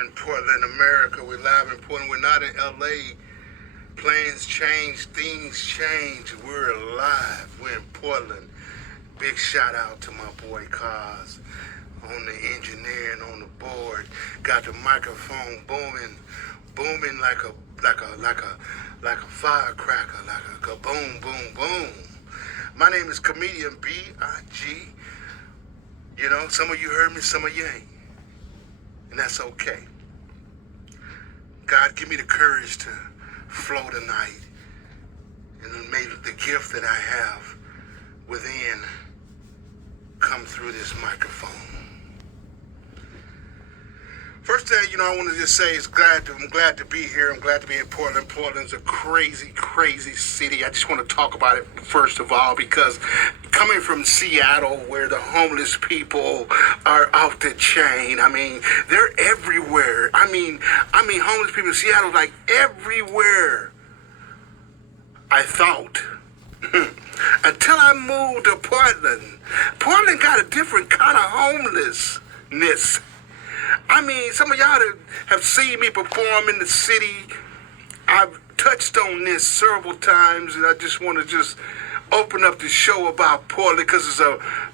In Portland, America. We're live in Portland. We're not in LA. Plans change, things change. We're live. We're in Portland. Big shout out to my boy Cos on the engineering on the board. Got the microphone booming like a firecracker, like a boom, boom, boom. My name is Comedian B.I.G. You know, some of you heard me, some of you ain't. And that's okay. God, give me the courage to flow tonight. And may the gift that I have within come through this microphone. First thing, I want to just say is I'm glad to be here. I'm glad to be in Portland. Portland's a crazy, crazy city. I just want to talk about it first of all because coming from Seattle where the homeless people are off the chain, they're everywhere. Homeless people in Seattle like everywhere. I thought. Until I moved to Portland. Portland got a different kind of homelessness. Some of y'all that have seen me perform in the city, I've touched on this several times, and I just want to open up the show about Portland because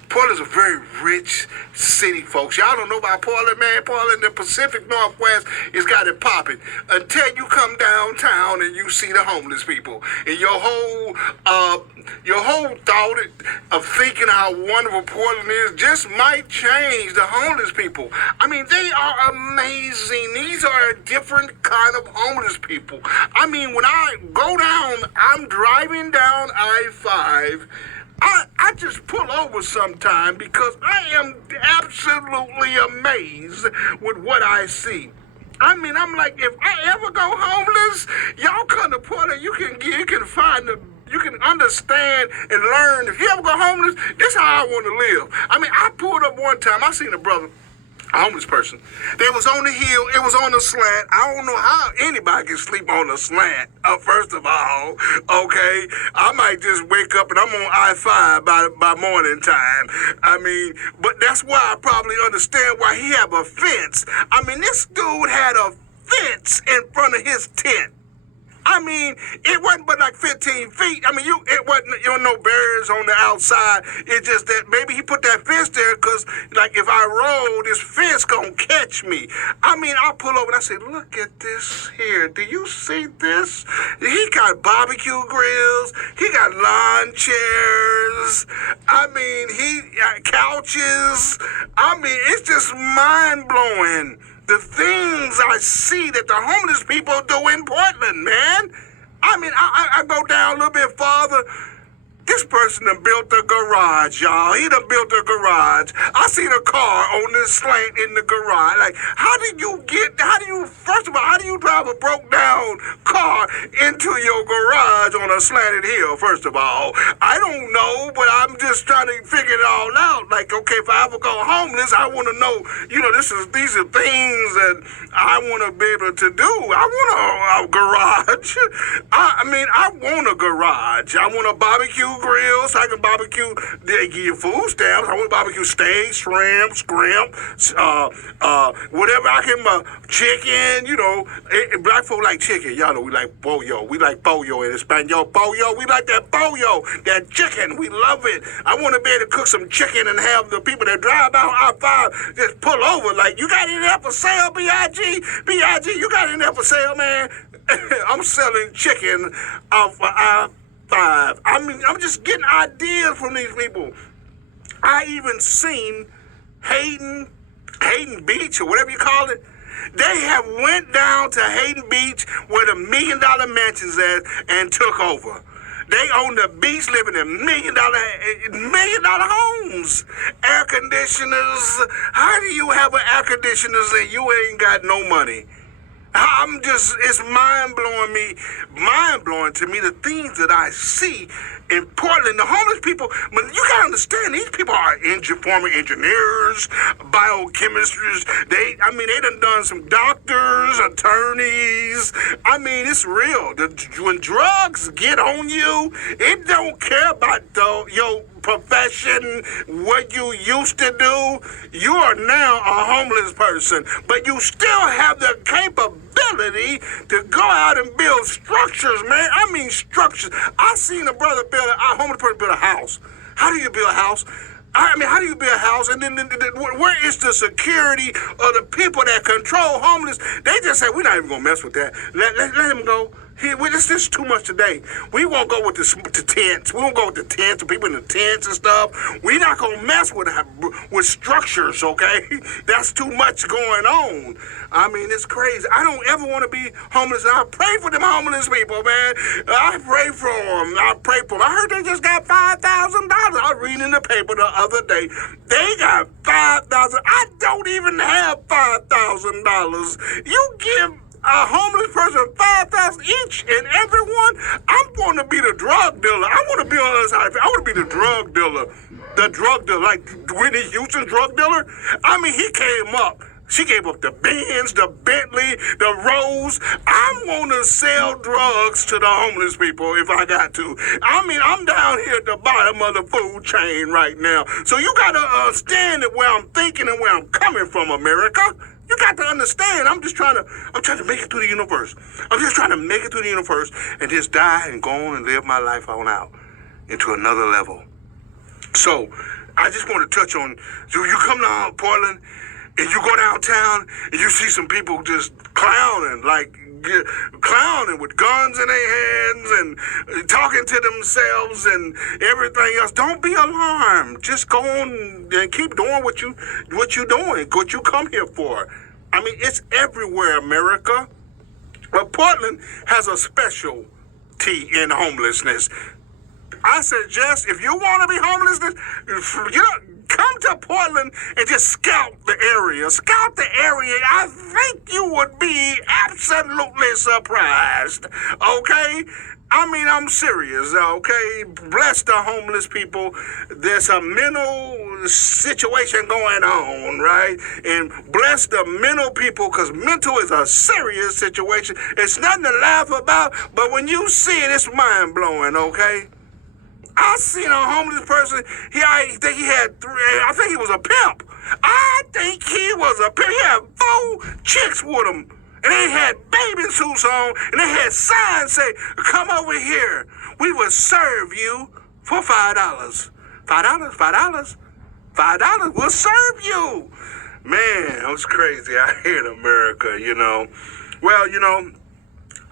Portland's a very rich city, folks. Y'all don't know about Portland, man. Portland, the Pacific Northwest, has got it popping. Until you come downtown and you see the homeless people, and your whole thought of thinking how wonderful Portland is just might change. The homeless people, they are amazing. These are a different kind of homeless people. When I go down, I'm driving down I-5. I just pull over sometime because I am absolutely amazed with what I see. I'm like, if I ever go homeless, y'all come to Portland, you can understand and learn. If you ever go homeless, this is how I want to live. I pulled up one time, I seen a brother, a homeless person. They was on the hill, it was on a slant. I don't know how anybody can sleep on a slant, first of all, okay? I might just wake up and I'm on I-5 by morning time. But that's why I probably understand why he have a fence. This dude had a fence in front of his tent. It wasn't but like 15 feet. It wasn't, no barriers on the outside. It's just that maybe he put that fence there because, if I roll, this fence gonna catch me. I pull over and I say, look at this here. Do you see this? He got barbecue grills. He got lawn chairs. He got couches. It's just mind-blowing. The things I see that the homeless people do in Portland, man. I go down a little bit farther. This person done built a garage, y'all. He done built a garage. I seen a car on this slant in the garage. First of all, how do you drive a broke down car into your garage on a slanted hill, first of all? I don't know, but I'm just trying to figure it all out. Okay, if I ever go homeless, I want to know, these are things that I want to be able to do. I want a garage. I want a garage. I want a barbecue grill so I can barbecue. They give you food stamps. I want barbecue steak, shrimp, whatever I can, chicken, black folk like chicken. Y'all know we like pollo. We like pollo in Espanol. Pollo, we like that pollo, that chicken. We love it. I want to be able to cook some chicken and have the people that drive out I-5 just pull over you got any there for sale, B.I.G? B.I.G, you got any there for sale, man? I'm selling chicken off I-5. I'm just getting ideas from these people. I even seen Hayden Beach or whatever you call it. They have went down to Hayden Beach where the $1 million mansions at and took over. They own the beach, living in $1 million homes. Air conditioners. How do you have an air conditioner and you ain't got no money? It's mind-blowing to me, the things that I see in Portland. The homeless people, but you gotta understand, these people are former engineers, biochemists. They done some doctors, attorneys. It's real. When drugs get on you, it don't care about your profession, what you used to do, you are now a homeless person. But you still have the capability to go out and build structures, man. I mean structures. I seen a brother build a homeless person build a house. How do you build a house? I mean, how do you build a house? And then where is the security of the people that control homeless? They just say, we're not even going to mess with that. Let him go. This is too much today. We won't go with the tents. We won't go with the tents, the people in the tents and stuff. We're not going to mess with structures, okay? That's too much going on. I mean, it's crazy. I don't ever want to be homeless. And I pray for them homeless people, man. I pray for them. I heard they just got $5,000. I was reading in the paper the other day. They got $5,000. I don't even have $5,000. You give a homeless person $5,000 each and every one. I'm going to be the drug dealer. I want to be on the other side. I want to be the drug dealer. The drug dealer, like Whitney Houston drug dealer. I mean, he came up. She gave up the Benz, the Bentley, the Rolls. I'm going to sell drugs to the homeless people if I got to. I mean, I'm down here at the bottom of the food chain right now. So you got to understand where I'm thinking and where I'm coming from, America. You got to understand. I'm trying to make it through the universe. I'm just trying to make it through the universe and just die and go on and live my life on out into another level. So I just want to touch on, so you come to Portland and you go downtown and you see some people just clowning with guns in their hands and talking to themselves and everything else. Don't be alarmed. Just go on and keep doing what you're doing, what you come here for. I mean, it's everywhere, America. But Portland has a specialty in homelessness. I suggest if you want to be homeless, come to Portland and just scout the area. Scout the area. I think you would be absolutely surprised. Okay? I mean, I'm serious, okay? Bless the homeless people. There's a mental situation going on, right? And bless the mental people, because mental is a serious situation. It's nothing to laugh about, but when you see it, it's mind-blowing, okay? I seen a homeless person. I think he was a pimp. I think he was a pimp. He had 4 chicks with him. And they had bathing suits on. And they had signs say, come over here. We will serve you for $5. $5? $5. We'll serve you. Man, it was crazy out here in America, you know. Well, you know,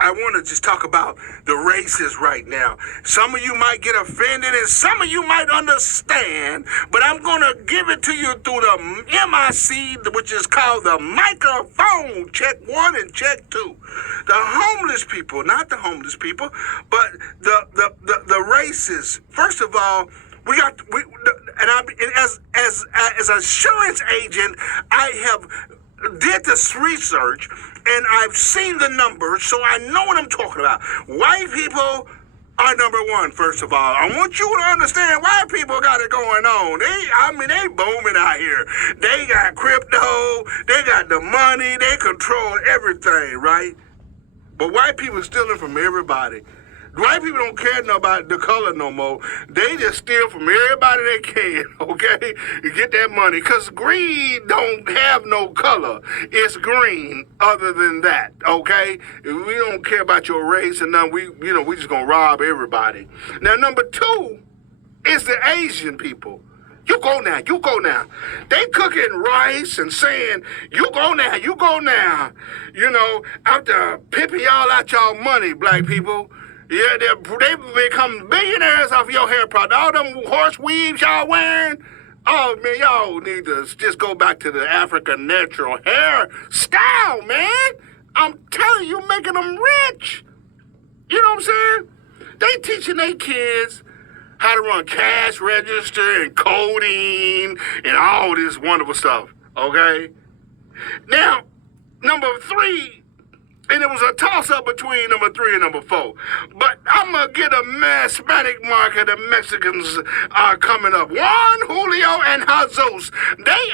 I want to just talk about the races right now. Some of you might get offended and some of you might understand, but I'm going to give it to you through the MIC, which is called the microphone. Check 1 and check 2. The homeless people, not the homeless people, but the races. First of all, as an insurance agent, I have did this research and I've seen the numbers, so I know what I'm talking about. White people are number 1, first of all. I want you to understand white people got it going on. They booming out here. They got crypto, they got the money, they control everything, right? But white people stealing from everybody. White people don't care about the color no more. They just steal from everybody they can, okay? You get that money. Because green don't have no color. It's green other than that, okay? We don't care about your race and nothing. We just going to rob everybody. Now, number 2 is the Asian people. You go now. They cooking rice and saying, you go now. You know, after pimping y'all out y'all money, black people. Yeah, they become billionaires off your hair product. All them horse weaves y'all wearing. Oh, man, y'all need to just go back to the African natural hair style, man. I'm telling you, making them rich. You know what I'm saying? They teaching their kids how to run cash register and coding and all this wonderful stuff, okay? Now, number 3, and it was a toss-up between number 3 and number 4. But I'm going to get a Hispanic market. The Mexicans are coming up. Juan, Julio, and Jesus. They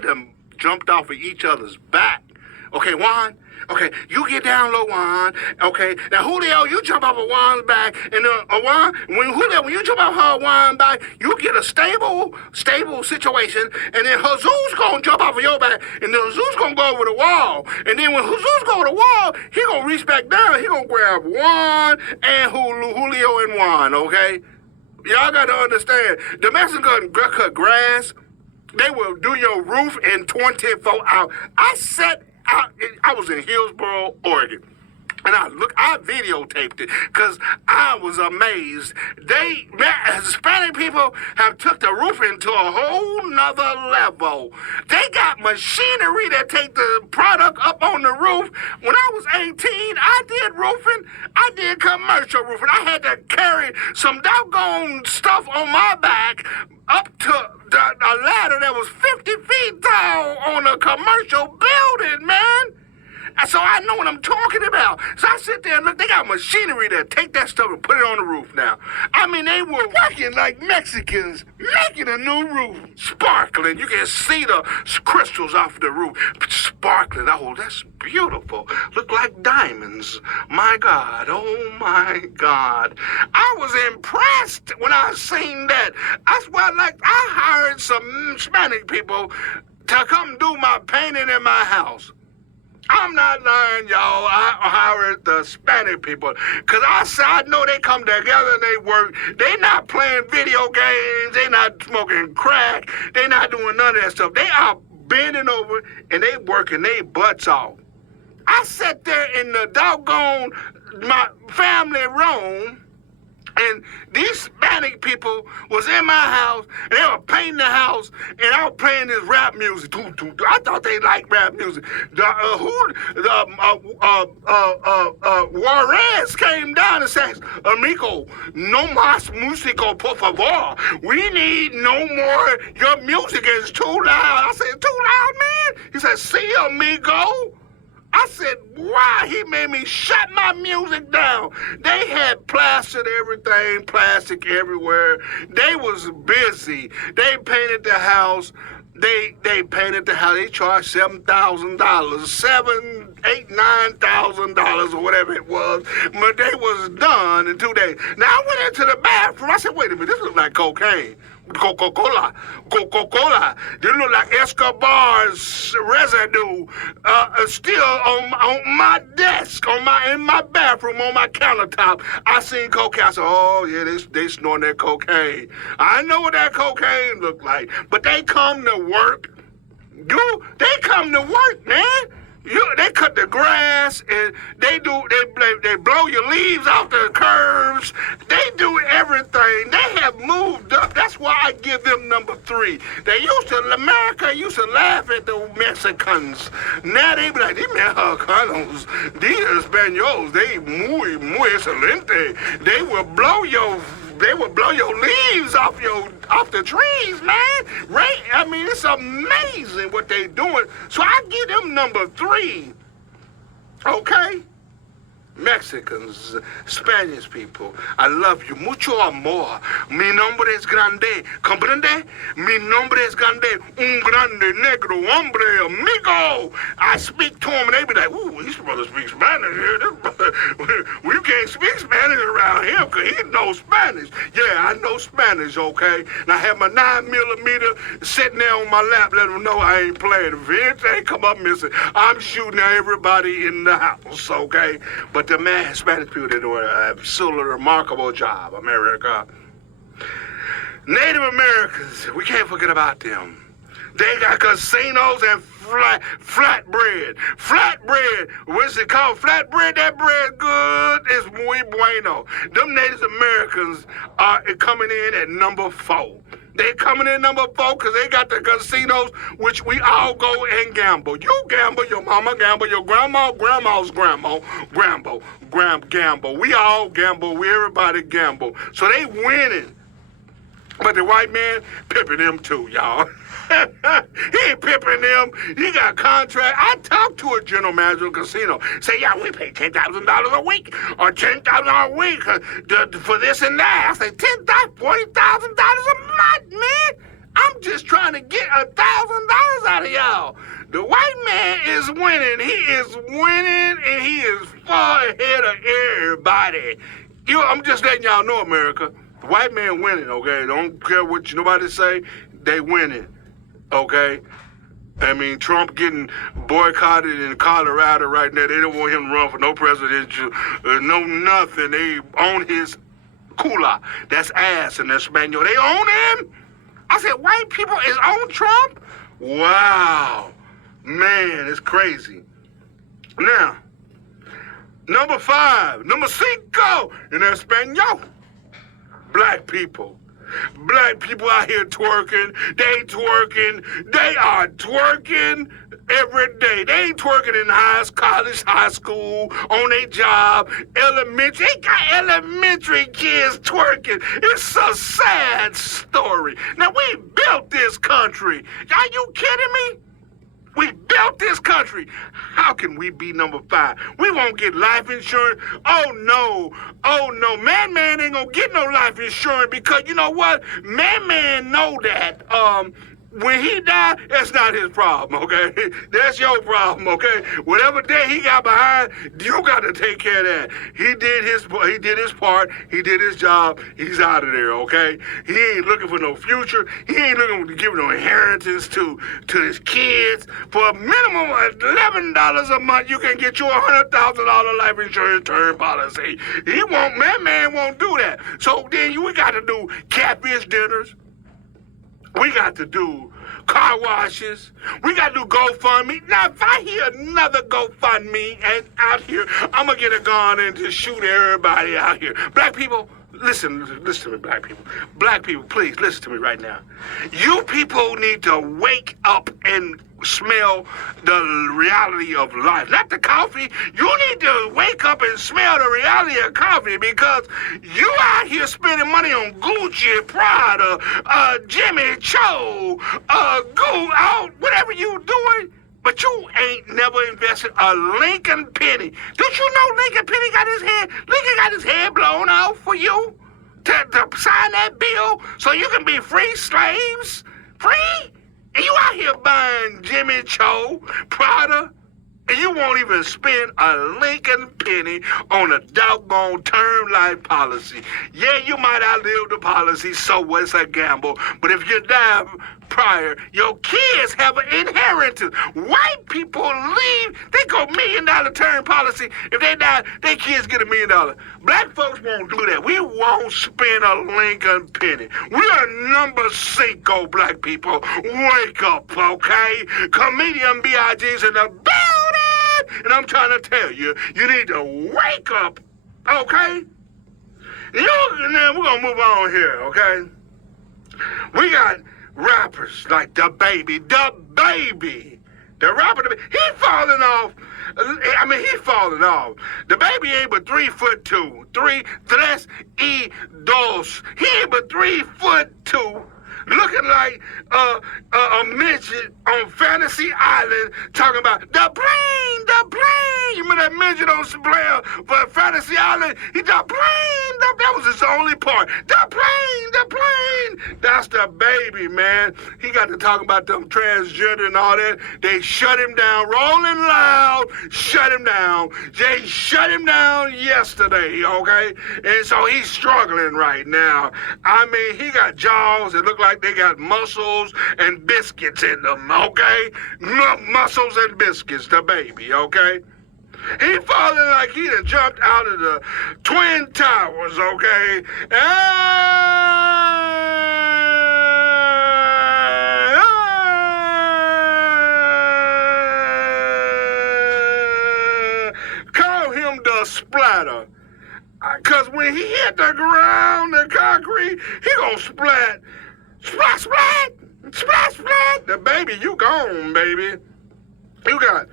done jumped off of each other's back. Okay, Juan. Okay, you get down low, Juan. Okay, now Julio, you jump off of Juan's back, and Juan, when you jump off her Juan's back, you get a stable situation, and then Jesus gonna jump off of your back, and then Jesus gonna go over the wall, and then when Jesus go over the wall, he gonna reach back down, he gonna grab Juan and Julio and Juan. Okay, y'all gotta understand, the Mexicans cut grass. They will do your roof in 24 hours. I was in Hillsboro, Oregon, and I videotaped it because I was amazed. Hispanic people have took the roofing to a whole nother level. They got machinery that take the product up on the roof. When I was 18, I did roofing. I did commercial roofing. I had to carry some doggone stuff on my back up to a ladder that was 50 feet tall on a commercial building, man. So I know what I'm talking about. So I sit there and look, they got machinery to take that stuff and put it on the roof now. I mean, they were working like Mexicans, making a new roof, sparkling. You can see the crystals off the roof, sparkling. Oh, that's beautiful. Look like diamonds. My God, oh my God. I was impressed when I seen that. That's why, I hired some Hispanic people to come do my painting in my house. I'm not lying, y'all. I hired the Hispanic people. Because I know they come together and they work. They not playing video games. They not smoking crack. They not doing none of that stuff. They are bending over and they working their butts off. I sat there in the doggone my family room, and these Hispanic people was in my house, and they were painting the house, and I was playing this rap music. I thought they liked rap music. Juarez came down and said, Amigo, no más músico, por favor. We need no more. Your music is too loud. I said, too loud, man? He said, see, amigo? I said, why? He made me shut my music down. They had plastered everything, plastic everywhere. They was busy. They painted the house. They painted the house. They charged $7,000, $9,000 or whatever it was. But they was done in 2 days. Now I went into the bathroom. I said, wait a minute, this looks like cocaine. Coca-Cola. They look like Escobar's residue still on my desk, in my bathroom, on my countertop. I seen cocaine. I said, oh, yeah, they snorting that cocaine. I know what that cocaine look like. But they come to work. They come to work, man. They cut the grass and they blow your leaves off the curves. They do everything. They have moved up. That's why I give them number 3. America used to laugh at the Mexicans. Now they be like, these Mexicanos, these Españoles, they muy excelente. They will blow your leaves off the trees, man. Right? I mean, it's amazing what they doing. So I give them number 3. Okay? Mexicans, Spanish people, I love you. Mucho amor. Mi nombre es grande. ¿Comprende? Mi nombre es grande. Un grande negro hombre amigo. I speak to them and they be like, ooh, this brother speaks Spanish here. We can't speak Spanish around here because he knows Spanish. Yeah, I know Spanish, okay? And I have my 9mm sitting there on my lap, letting them know I ain't playing. If anything come up missing, I'm shooting at everybody in the house, okay? But the Spanish people, they do an absolutely remarkable job, America. Native Americans, we can't forget about them. They got casinos and flatbread. Flatbread, what's it called? Flatbread, that bread good is muy bueno. Them Native Americans are coming in at number 4. They coming in number 4 because they got the casinos, which we all go and gamble. You gamble, your mama gamble, your grandma's grandma gamble. We all gamble. Everybody gamble. So they winning. But the white man pimping them too, y'all. He ain't pimping them. He got a contract. I talked to a general manager of a casino. Say, yeah, we pay $10,000 a week or $10,000 a week for this and that. I say, $10,000, $40,000 a month, man. I'm just trying to get $1,000 out of y'all. The white man is winning. He is winning, and he is far ahead of everybody. I'm just letting y'all know, America. The white man winning, okay? Don't care what nobody say. They winning, okay? I mean, Trump getting boycotted in Colorado right now. They don't want him to run for no presidential, no nothing. They own his cooler. That's ass in Espanol. They own him. I said, white people is on Trump? Wow. Man, it's crazy. Now, number 5, number 5 in Espanol. Black people. Black people out here twerking. They twerking. They are twerking every day. They ain't twerking in college, high school, on their job, elementary. They got elementary kids twerking. It's a sad story. Now, we built this country. Are you kidding me? We built this country. How can we be number 5? We won't get life insurance. Oh, no. Man ain't gonna get no life insurance because you know what? Man know that. When he died, that's not his problem, okay? That's your problem, okay? Whatever day he got behind, you got to take care of that. He did his part. He did his job. He's out of there, okay? He ain't looking for no future. He ain't looking to give no inheritance to his kids. For a minimum of $11 a month, you can get you a $100,000 life insurance term policy. Man won't do that. So then we got to do catfish dinners. We got to do car washes. We got to do GoFundMe. Now, if I hear another GoFundMe out here, I'm going to get a gun and just shoot everybody out here. Black people, listen to me, black people. Black people, please, listen to me right now. You people need to wake up and smell the reality of life. Not the coffee. You need to wake up and smell the reality of coffee because you out here spending money on Gucci, Prada, Jimmy Choo, whatever you doing, but you ain't never invested a Lincoln penny. Don't you know Lincoln got his head blown off for you to sign that bill so you can be free slaves? Free? And you out here buying Jimmy Choo, Prada, and you won't even spend a Lincoln penny on a doggone term life policy. Yeah, you might outlive the policy, so it's a gamble. But if you die prior, your kids have an inheritance. White people leave, they go $1 million term policy. If they die, their kids get $1 million. Black folks won't do that. We won't spend a Lincoln penny. We are number 5, black people. Wake up, okay? Comedian B.I.G. is in the building! And I'm trying to tell you, you need to wake up, okay? And then we're going to move on here, okay? We got rappers like the baby. The rapper, he falling off. He falling off. The baby ain't but 3'2". 3'2". He ain't but 3'2". Looking like a midget on Fantasy Island talking about the plane. You remember that midget on player for Fantasy Island? He the plane. That was his only part. The plane. That's the baby, man. He got to talk about them transgender and all that. They shut him down. Rolling Loud shut him down. They shut him down yesterday, okay? And so he's struggling right now. He got jaws that look like they got muscles and biscuits in them, okay? Muscles and biscuits, the baby, okay? He falling like he done jumped out of the Twin Towers, okay? Call him the splatter. Because when he hit the ground, the concrete, he gonna splat. Splat, splat! Splat, splat! The baby, you gone, baby. You got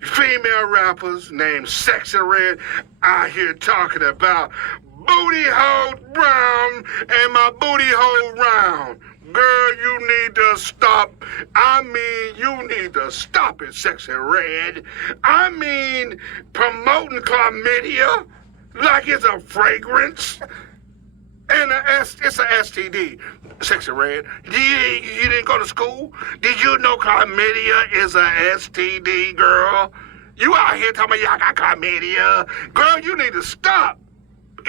female rappers named Sexy Red out here talking about booty hole brown and my booty hole round. Girl, you need to stop. You need to stop it, Sexy Red. Promoting chlamydia like it's a fragrance. And it's a STD. Sexy Red. You didn't go to school? Did you know chlamydia is a STD, girl? You out here talking about y'all got chlamydia. Girl, you need to stop.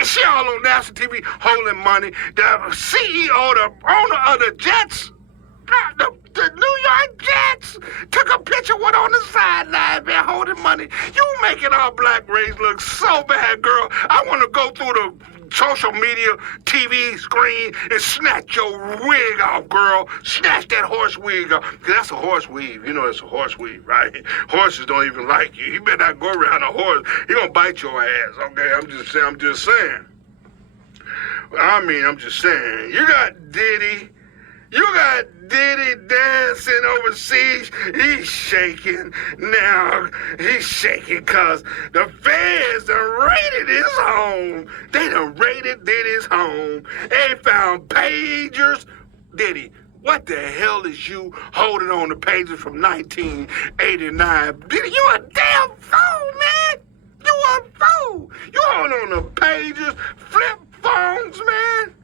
She all on national TV holding money. The CEO, the owner of the Jets, the New York Jets, took a picture with on the sideline, been holding money. You making our black race look so bad, girl. I want to go through the social media TV screen and snatch your wig off, girl. Snatch that horse wig off. Because that's a horse weave. You know it's a horse weave, right? Horses don't even like you. You better not go around a horse. He gonna bite your ass, okay? I'm just saying. I'm just saying. You got Diddy. You got Diddy dancing overseas. He's shaking now. He's shaking because the feds done raided his home. They done raided Diddy's home. They found pagers. Diddy, what the hell is you holding on to pages from 1989? Diddy, you a damn fool, man. You a fool. You holding on to pages, flip phones, man.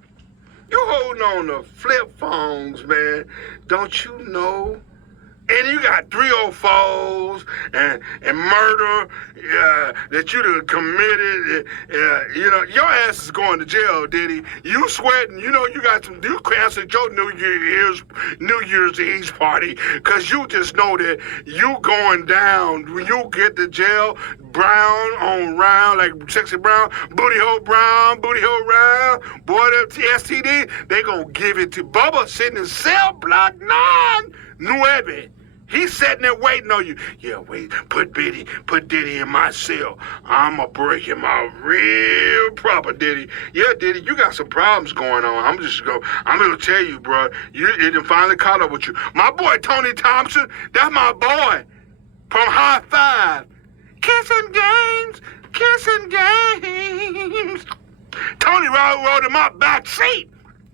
You holding on to flip phones, man. Don't you know? And you got 304s and murder that you done committed. You know, your ass is going to jail, Diddy. You sweating. You know you got some. You canceled your New Year's Eve party because you just know that you going down. When you get to jail, brown on round, like Sexy Brown, booty hole round. Boy, the STD, they gonna give it to Bubba sitting in cell block 9. He's sitting there waiting on you. Yeah, wait, put Diddy in my cell. I'ma break him out real proper, Diddy. Yeah, Diddy, you got some problems going on. I'm gonna tell you, bro. It done finally caught up with you. My boy Tony Thompson, that's my boy from High Five. Kissing games. Tony rode in my back seat.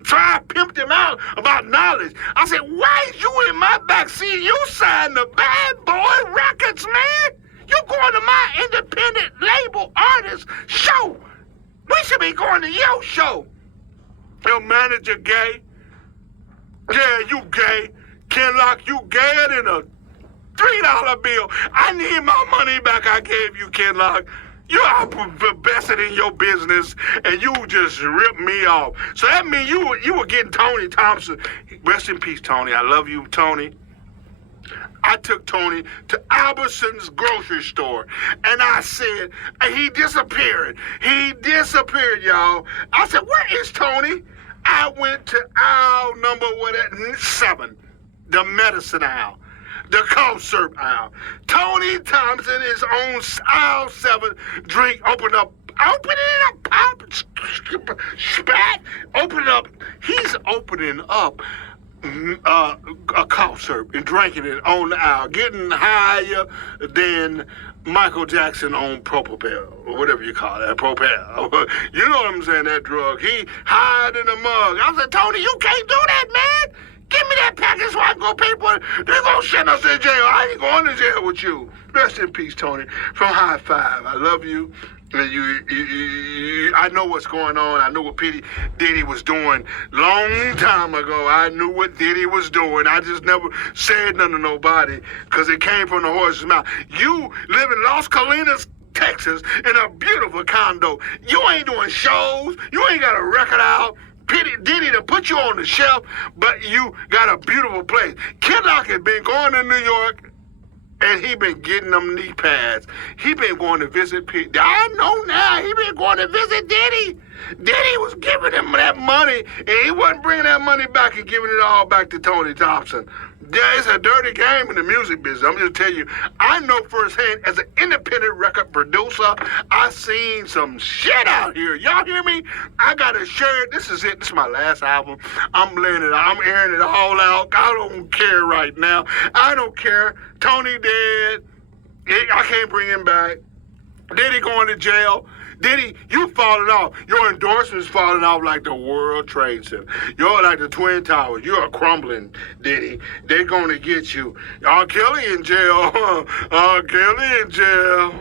So I pimped him out about knowledge. I said, why is you in my backseat? You signed the Bad Boy Records, man. You going to my independent label artist show. We should be going to your show. Your manager gay. Yeah, you gay. Ken Lock, you gayer than a $3 bill. I need my money back I gave you, Ken Lock. You are invested in your business, and you just ripped me off. So that means you were getting Tony Thompson. Rest in peace, Tony. I love you, Tony. I took Tony to Albertson's grocery store, and I said, he disappeared. He disappeared, y'all. I said, where is Tony? I went to aisle number 7, the medicine aisle. The cough syrup aisle. Tony Thompson is on aisle 7. Drink, open it up, pop, spat, open it up. He's opening up a cough syrup and drinking it on the aisle, getting higher than Michael Jackson on Propel, or whatever you call that, Propel. You know what I'm saying, that drug. He higher than a mug. I said, Tony, you can't do that, man. Give me that package so I can go pay for it. They're going to send us in jail. I ain't going to jail with you. Rest in peace, Tony. From High Five. I love you. I know what's going on. I know what Diddy was doing long time ago. I knew what Diddy was doing. I just never said nothing to nobody because it came from the horse's mouth. You live in Las Colinas, Texas, in a beautiful condo. You ain't doing shows. You ain't got a record out. Diddy to put you on the shelf, but you got a beautiful place. Kid Rock has been going to New York, and he been getting them knee pads. He been going to visit Pete. I know now. He been going to visit Diddy. Diddy was giving him that money, and he wasn't bringing that money back and giving it all back to Tony Thompson. Yeah, it's a dirty game in the music business. I'm just telling you, I know firsthand as an independent record producer, I seen some shit out here. Y'all hear me? I gotta share it. This is it. This is my last album. I'm airing it all out. I don't care right now. I don't care. Tony dead. I can't bring him back. Diddy going to jail. Diddy, you falling off. Your endorsements falling off like the World Trade Center. You're like the Twin Towers. You're crumbling, Diddy. They're going to get you. R. Kelly in jail. R. Kelly in jail.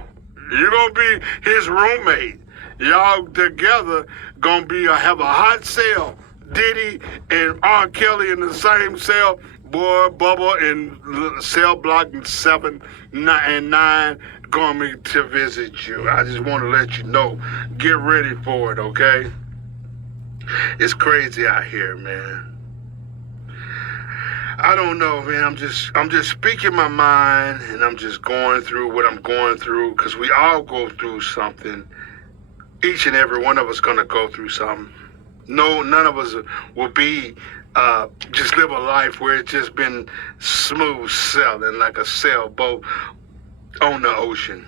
You're going to be his roommate. Y'all together going to have a hot cell. Diddy and R. Kelly in the same cell. Boy, Bubba in cell block 7 and 9 coming to visit you. I just want to let you know. Get ready for it, okay? It's crazy out here, man. I don't know, man. I'm just speaking my mind, and I'm just going through what I'm going through, because we all go through something. Each and every one of us gonna go through something. No, none of us will be just live a life where it's just been smooth sailing like a sailboat on the ocean.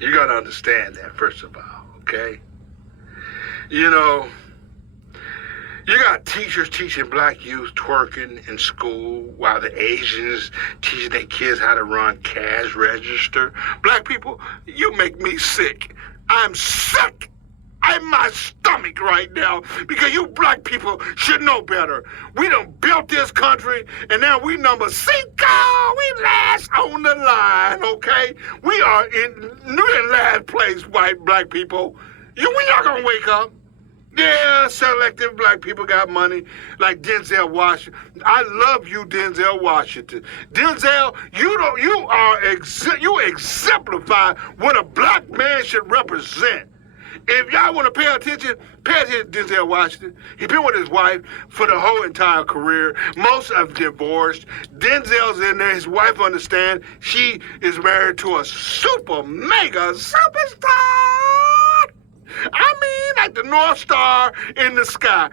You gotta understand that, first of all, okay? You know, you got teachers teaching black youth twerking in school while the Asians teaching their kids how to run cash register. Black people, you make me sick. I'm sick in my stomach right now because you black people should know better. We done built this country and now we number 5. We last on the line, okay? We are in last place, white black people. We not gonna wake up. Yeah, selective black people got money like Denzel Washington. I love you, Denzel Washington. Denzel, you exemplify what a black man should represent. If y'all want to pay attention to Denzel Washington. He's been with his wife for the whole entire career. Most have divorced. Denzel's in there. His wife understands. She is married to a super mega superstar. I mean, like the North Star in the sky.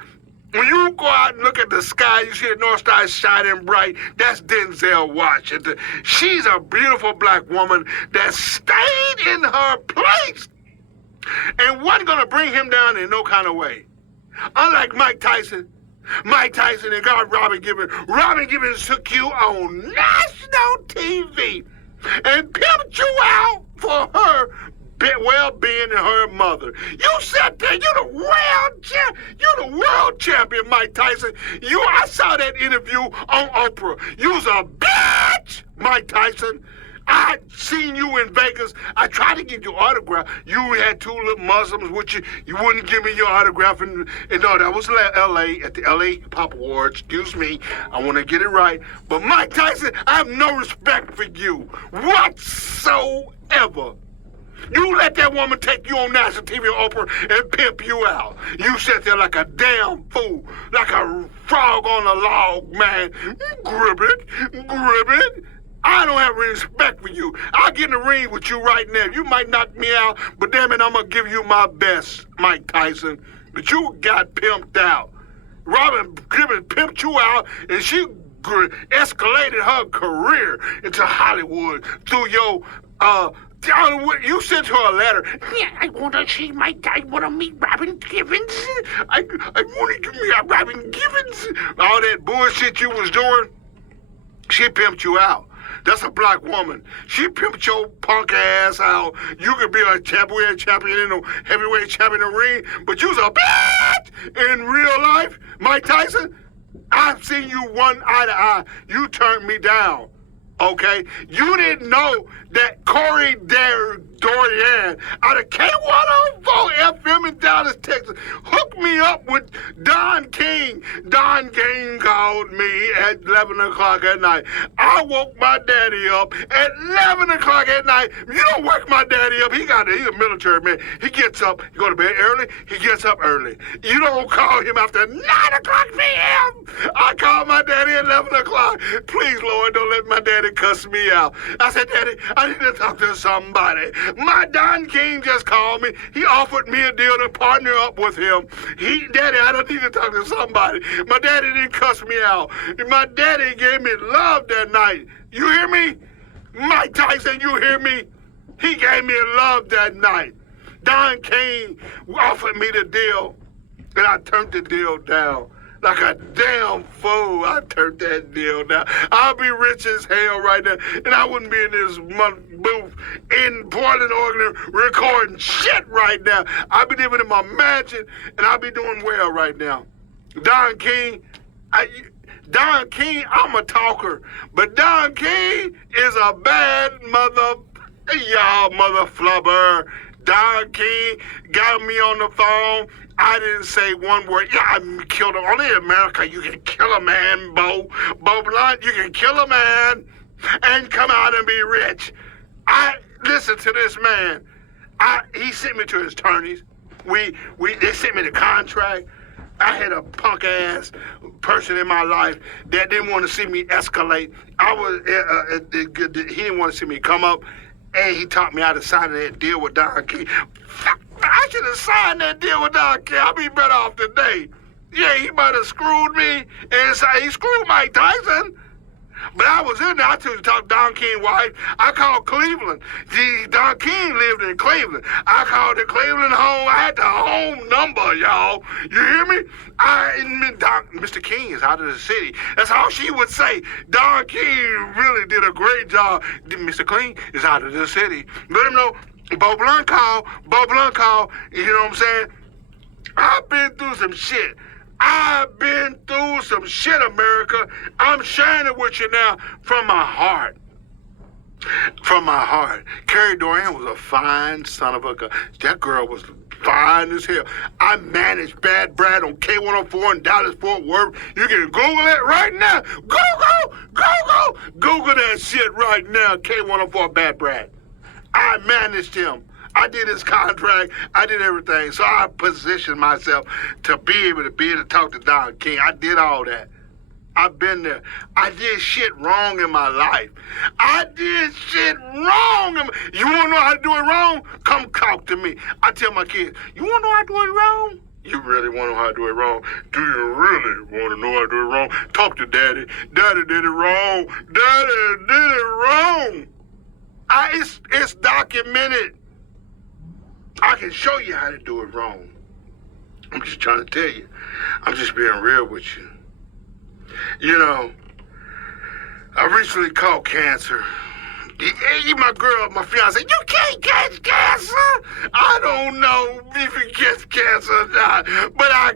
When you go out and look at the sky, you see the North Star shining bright. That's Denzel Washington. She's a beautiful black woman that stayed in her place and wasn't going to bring him down in no kind of way. Unlike Mike Tyson and God Robin Givens. Robin Givens took you on national TV and pimped you out for her well-being and her mother. You sat there, you're the world champion, Mike Tyson. I saw that interview on Oprah. You was a bitch, Mike Tyson. I seen you in Vegas. I tried to give you autograph. You had 2 little Muslims with you. You wouldn't give me your autograph. And no, that was L.A. at the L.A. Pop Awards. Excuse me. I want to get it right. But Mike Tyson, I have no respect for you whatsoever. You let that woman take you on national TV and Oprah and pimp you out. You sat there like a damn fool, like a frog on a log, man. Grib it. I don't have respect for you. I'll get in the ring with you right now. You might knock me out, but damn it, I'm going to give you my best, Mike Tyson. But you got pimped out. Robin Givens pimped you out, and she escalated her career into Hollywood through your, you sent her a letter. Yeah, I want to meet Robin Givens. I want to meet Robin Givens. All that bullshit you was doing, she pimped you out. That's a black woman. She pimped your punk ass out. You could be a champion in a heavyweight champion in the ring, but you's a bitch in real life. Mike Tyson, I've seen you one eye to eye. You turned me down. Okay? You didn't know that Corey Dorian out of K104 FM in Dallas, Texas, hooked me up with Don King. Don King called me at 11 o'clock at night. I woke my daddy up at 11 o'clock at night. You don't wake my daddy up. He's a military man. He gets up, he go to bed early, he gets up early. You don't call him after 9 o'clock p.m. I called my daddy at 11 o'clock. Please, Lord, don't let my daddy cuss me out. I said, Daddy, I need to talk to somebody. My Don King just called me. He offered me a deal to partner up with him. Daddy, I don't need to talk to somebody. My daddy didn't cuss me out. My daddy gave me love that night. You hear me? Mike Tyson, you hear me? He gave me love that night. Don King offered me the deal, and I turned the deal down. Like a damn fool, I turned that deal down. I'll be rich as hell right now, and I wouldn't be in this booth in Portland, Oregon, recording shit right now. I'll be living in my mansion, and I'll be doing well right now. Don King, I'm a talker, but Don King is a bad mother flubber. Don King got me on the phone. I didn't say one word. Yeah, I killed him. Only in America you can kill a man, Bo Blunt. You can kill a man and come out and be rich. I listen to this man. He sent me to his attorneys. They sent me the contract. I had a punk ass person in my life that didn't want to see me escalate. He didn't want to see me come up, and he taught me how to sign that deal with Don King. I should have signed that deal with Don King. I'd be better off today. Yeah, he might have screwed me, and he screwed Mike Tyson. But I was in there. I took to talk to Don King's wife. I called Cleveland. Don King lived in Cleveland. I called the Cleveland home. I had the home number, y'all. You hear me? Mr. King is out of the city. That's all she would say. Don King really did a great job. Mr. King is out of the city. Let him know. Bo Blunt called. You know what I'm saying? I've been through some shit. America. I'm sharing it with you now from my heart. From my heart. Carrie Dorian was a fine son of a gun. That girl was fine as hell. I managed Bad Brad on K104 in Dallas, Fort Worth. You can Google it right now. Google that shit right now. K104 Bad Brad. I managed him. I did his contract. I did everything. So I positioned myself to be able to talk to Don King. I did all that. I've been there. I did shit wrong in my life. You want to know how to do it wrong? Come talk to me. I tell my kids, you want to know how to do it wrong? You really want to know how to do it wrong? Do you really want to know how to do it wrong? Talk to Daddy. Daddy did it wrong. Daddy did it wrong. It's documented. I can show you how to do it wrong. I'm just trying to tell you. I'm just being real with you. You know, I recently caught cancer. My girl, my fiance, you can't catch cancer. I don't know if you catch cancer or not, but I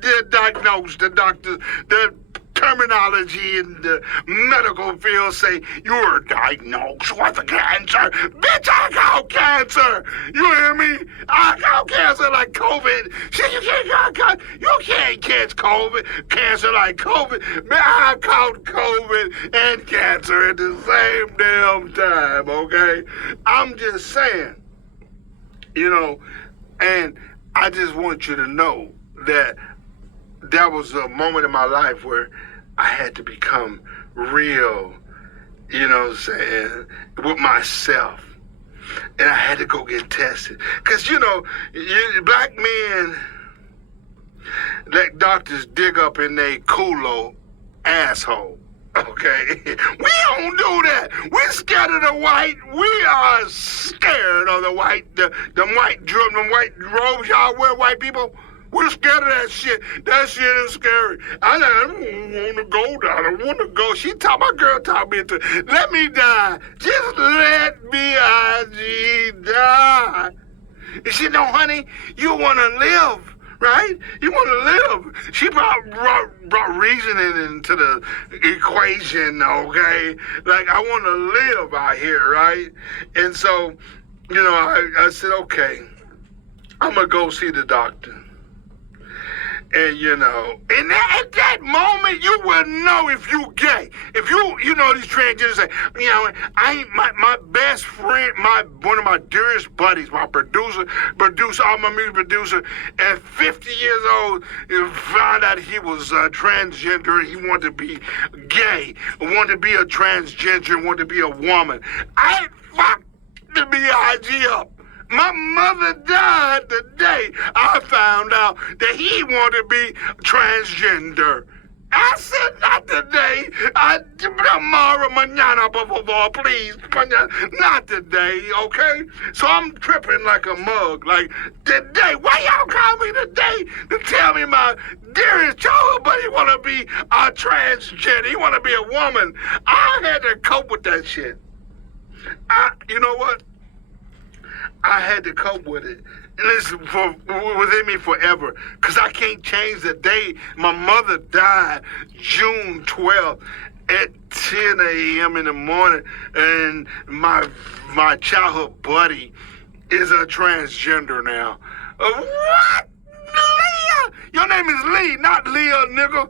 did diagnose. The doctor, the terminology in the medical field say you're diagnosed with cancer. Bitch, I got cancer. You hear me? I got cancer like COVID. Shit, you can't catch COVID, cancer like COVID. Man, I caught COVID and cancer at the same damn time, okay? I'm just saying, you know, and I just want you to know that was a moment in my life where I had to become real, you know what I'm saying, with myself. And I had to go get tested. Because, you know, black men let doctors dig up in their culo asshole. Okay? We don't do that. We're scared of the white. We are scared of the white, them white robes y'all wear, white people. We're scared of that shit. That shit is scary. I don't want to go down. I don't want to go. My girl taught me to let me die. Just let B.I.G. die. And she know, honey, you want to live, right? You want to live. She brought reasoning into the equation, okay? Like, I want to live out here, right? And so, you know, I said, okay, I'm going to go see the doctor. And, you know, and at that moment, you will know if you gay. If you know, these transgenders say, you know, my best friend, one of my dearest buddies, my producer, all my music producer, at 50 years old, found out he was transgender and he wanted to be gay, wanted to be a transgender, wanted to be a woman. I fucked the B.I.G. up. My mother died the day I found out that he wanted to be transgender. I said, not today. Tomorrow, mañana, por favor, please. Not today, okay? So I'm tripping like a mug. Like, today, why y'all call me today to tell me my dearest childhood buddy want to be a transgender? He want to be a woman. I had to cope with that shit. You know what? I had to cope with it. And it's within me forever. Because I can't change the day. My mother died June 12th at 10 a.m. in the morning. And my childhood buddy is a transgender now. What? Leah? Your name is Lee, not Leah, nigga.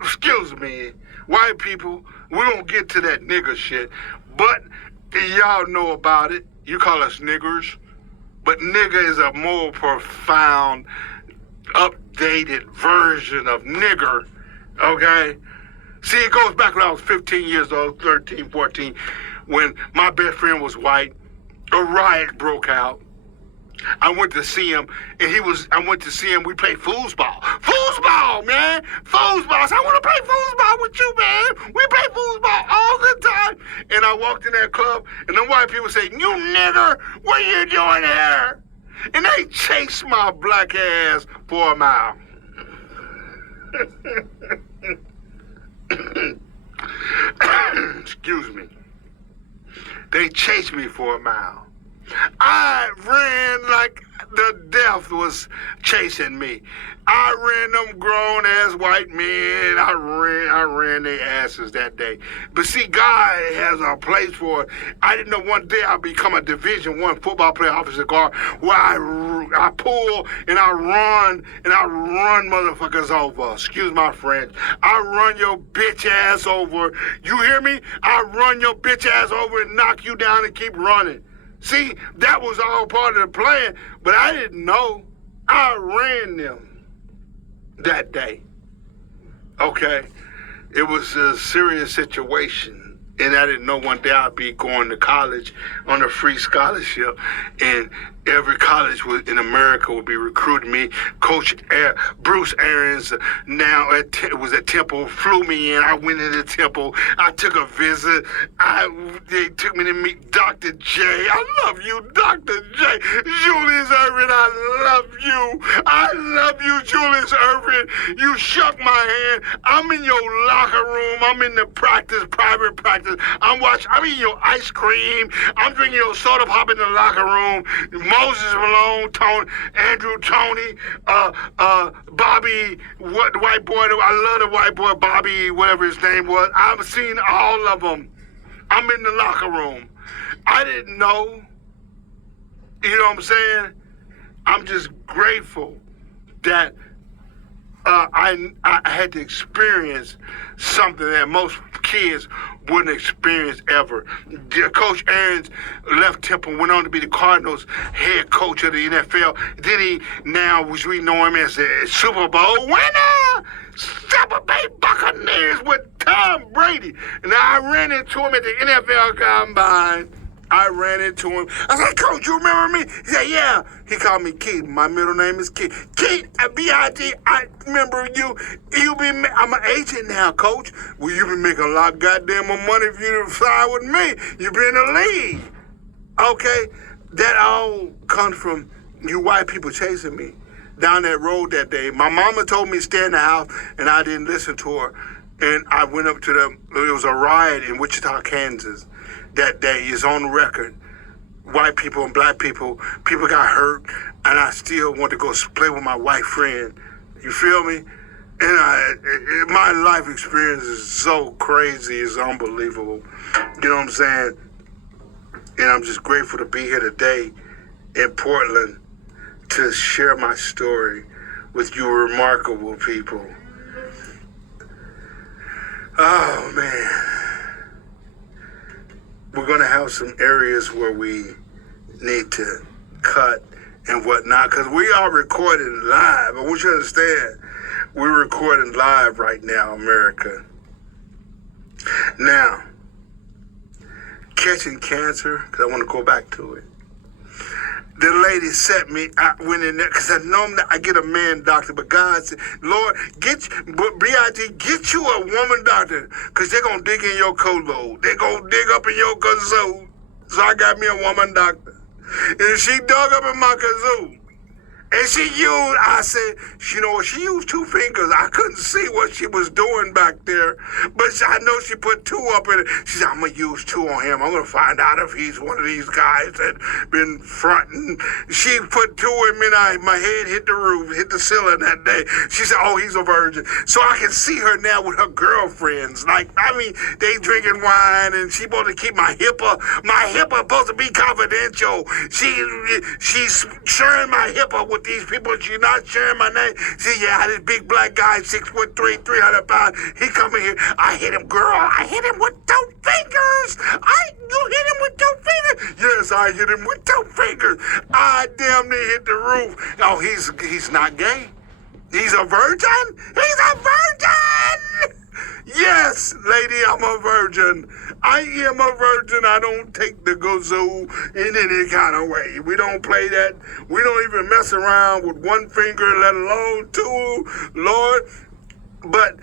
Excuse me. White people, we won't get to that nigger shit. But y'all know about it. You call us niggers. But nigger is a more profound, updated version of nigger. Okay? See, it goes back when I was 15 years old, 13, 14, when my best friend was white. A riot broke out. I went to see him, and I went to see him, we played foosball. Foosball, man! Foosball! I said, I want to play foosball with you, man! We play foosball all the time! And I walked in that club, and the white people say, you nigger, what are you doing here? And they chased my black ass for a mile. Excuse me. They chased me for a mile. I ran like the death was chasing me. I ran them grown ass white men. I ran their asses that day. But see, God has a place for it. I didn't know one day I'd become a Division I football player, officer guard, where I pull and I run motherfuckers over. Excuse my French. I run your bitch ass over. You hear me? I run your bitch ass over and knock you down and keep running. See, that was all part of the plan, but I didn't know. I ran them that day. Okay? It was a serious situation, and I didn't know one day I'd be going to college on a free scholarship, and every college in America would be recruiting me. Coach Bruce Arians now was at Temple, flew me in. I went into Temple. I took a visit. They took me to meet Dr. J. I love you, Dr. J. Julius Irvin, I love you. I love you, Julius Irvin. You shook my hand. I'm in your locker room. I'm in the private practice. I'm eating your ice cream. I'm drinking your soda pop in the locker room. Moses Malone, Andrew Toney, Bobby, the white boy, I love the white boy, Bobby, whatever his name was. I've seen all of them. I'm in the locker room. I didn't know. You know what I'm saying? I'm just grateful that I had to experience something that most kids wouldn't experience ever. Coach Arians left Temple, went on to be the Cardinals head coach of the NFL. Then which we know him as a Super Bowl winner, Tampa Bay Buccaneers with Tom Brady. And I ran into him at the NFL Combine. I ran into him. I said, Coach, you remember me? He said, yeah. He called me Keith. My middle name is Keith. Keith, B.I.G, I remember you. I'm an agent now, Coach. Well, you been making a lot of goddamn more money if you sign with me. You be in the league. Okay? That all comes from you white people chasing me down that road that day. My mama told me to stay in the house, and I didn't listen to her. And I went up to it was a riot in Wichita, Kansas. That day is on record. White people and black people got hurt, and I still want to go play with my white friend. You feel me? And my life experience is so crazy, it's unbelievable. You know what I'm saying? And I'm just grateful to be here today in Portland to share my story with you remarkable people. Oh, man. We're going to have some areas where we need to cut and whatnot, because we are recording live. I want you to understand, we're recording live right now, America. Now, catching cancer, because I want to go back to it. The lady sent me, I went in there, because I normally I get a man doctor, but God said, Lord, B.I.G, get you a woman doctor, because they're going to dig in your colo. They're going to dig up in your kazoo. So I got me a woman doctor. And she dug up in my kazoo. And she used, I said, you know, she used 2 fingers. I couldn't see what she was doing back there. But I know she put 2 up in it. She said, I'm going to use 2 on him. I'm going to find out if he's one of these guys that been fronting. She put 2 in me and my head hit the roof, hit the ceiling that day. She said, oh, he's a virgin. So I can see her now with her girlfriends. Like, I mean, they drinking wine and she supposed to keep my HIPAA. My HIPAA supposed to be confidential. She's sharing my HIPAA with these people. She's not sharing my name. See, yeah, this big black guy, 6'3", 300 pounds. He come in here. I hit him, girl. I hit him with 2 fingers. You hit him with 2 fingers? Yes, I hit him with 2 fingers. I damn near hit the roof. Oh, he's not gay. He's a virgin? He's a virgin! Yes, lady, I'm a virgin. I am a virgin. I don't take the gazoo in any kind of way. We don't play that. We don't even mess around with 1 finger, let alone 2, Lord. But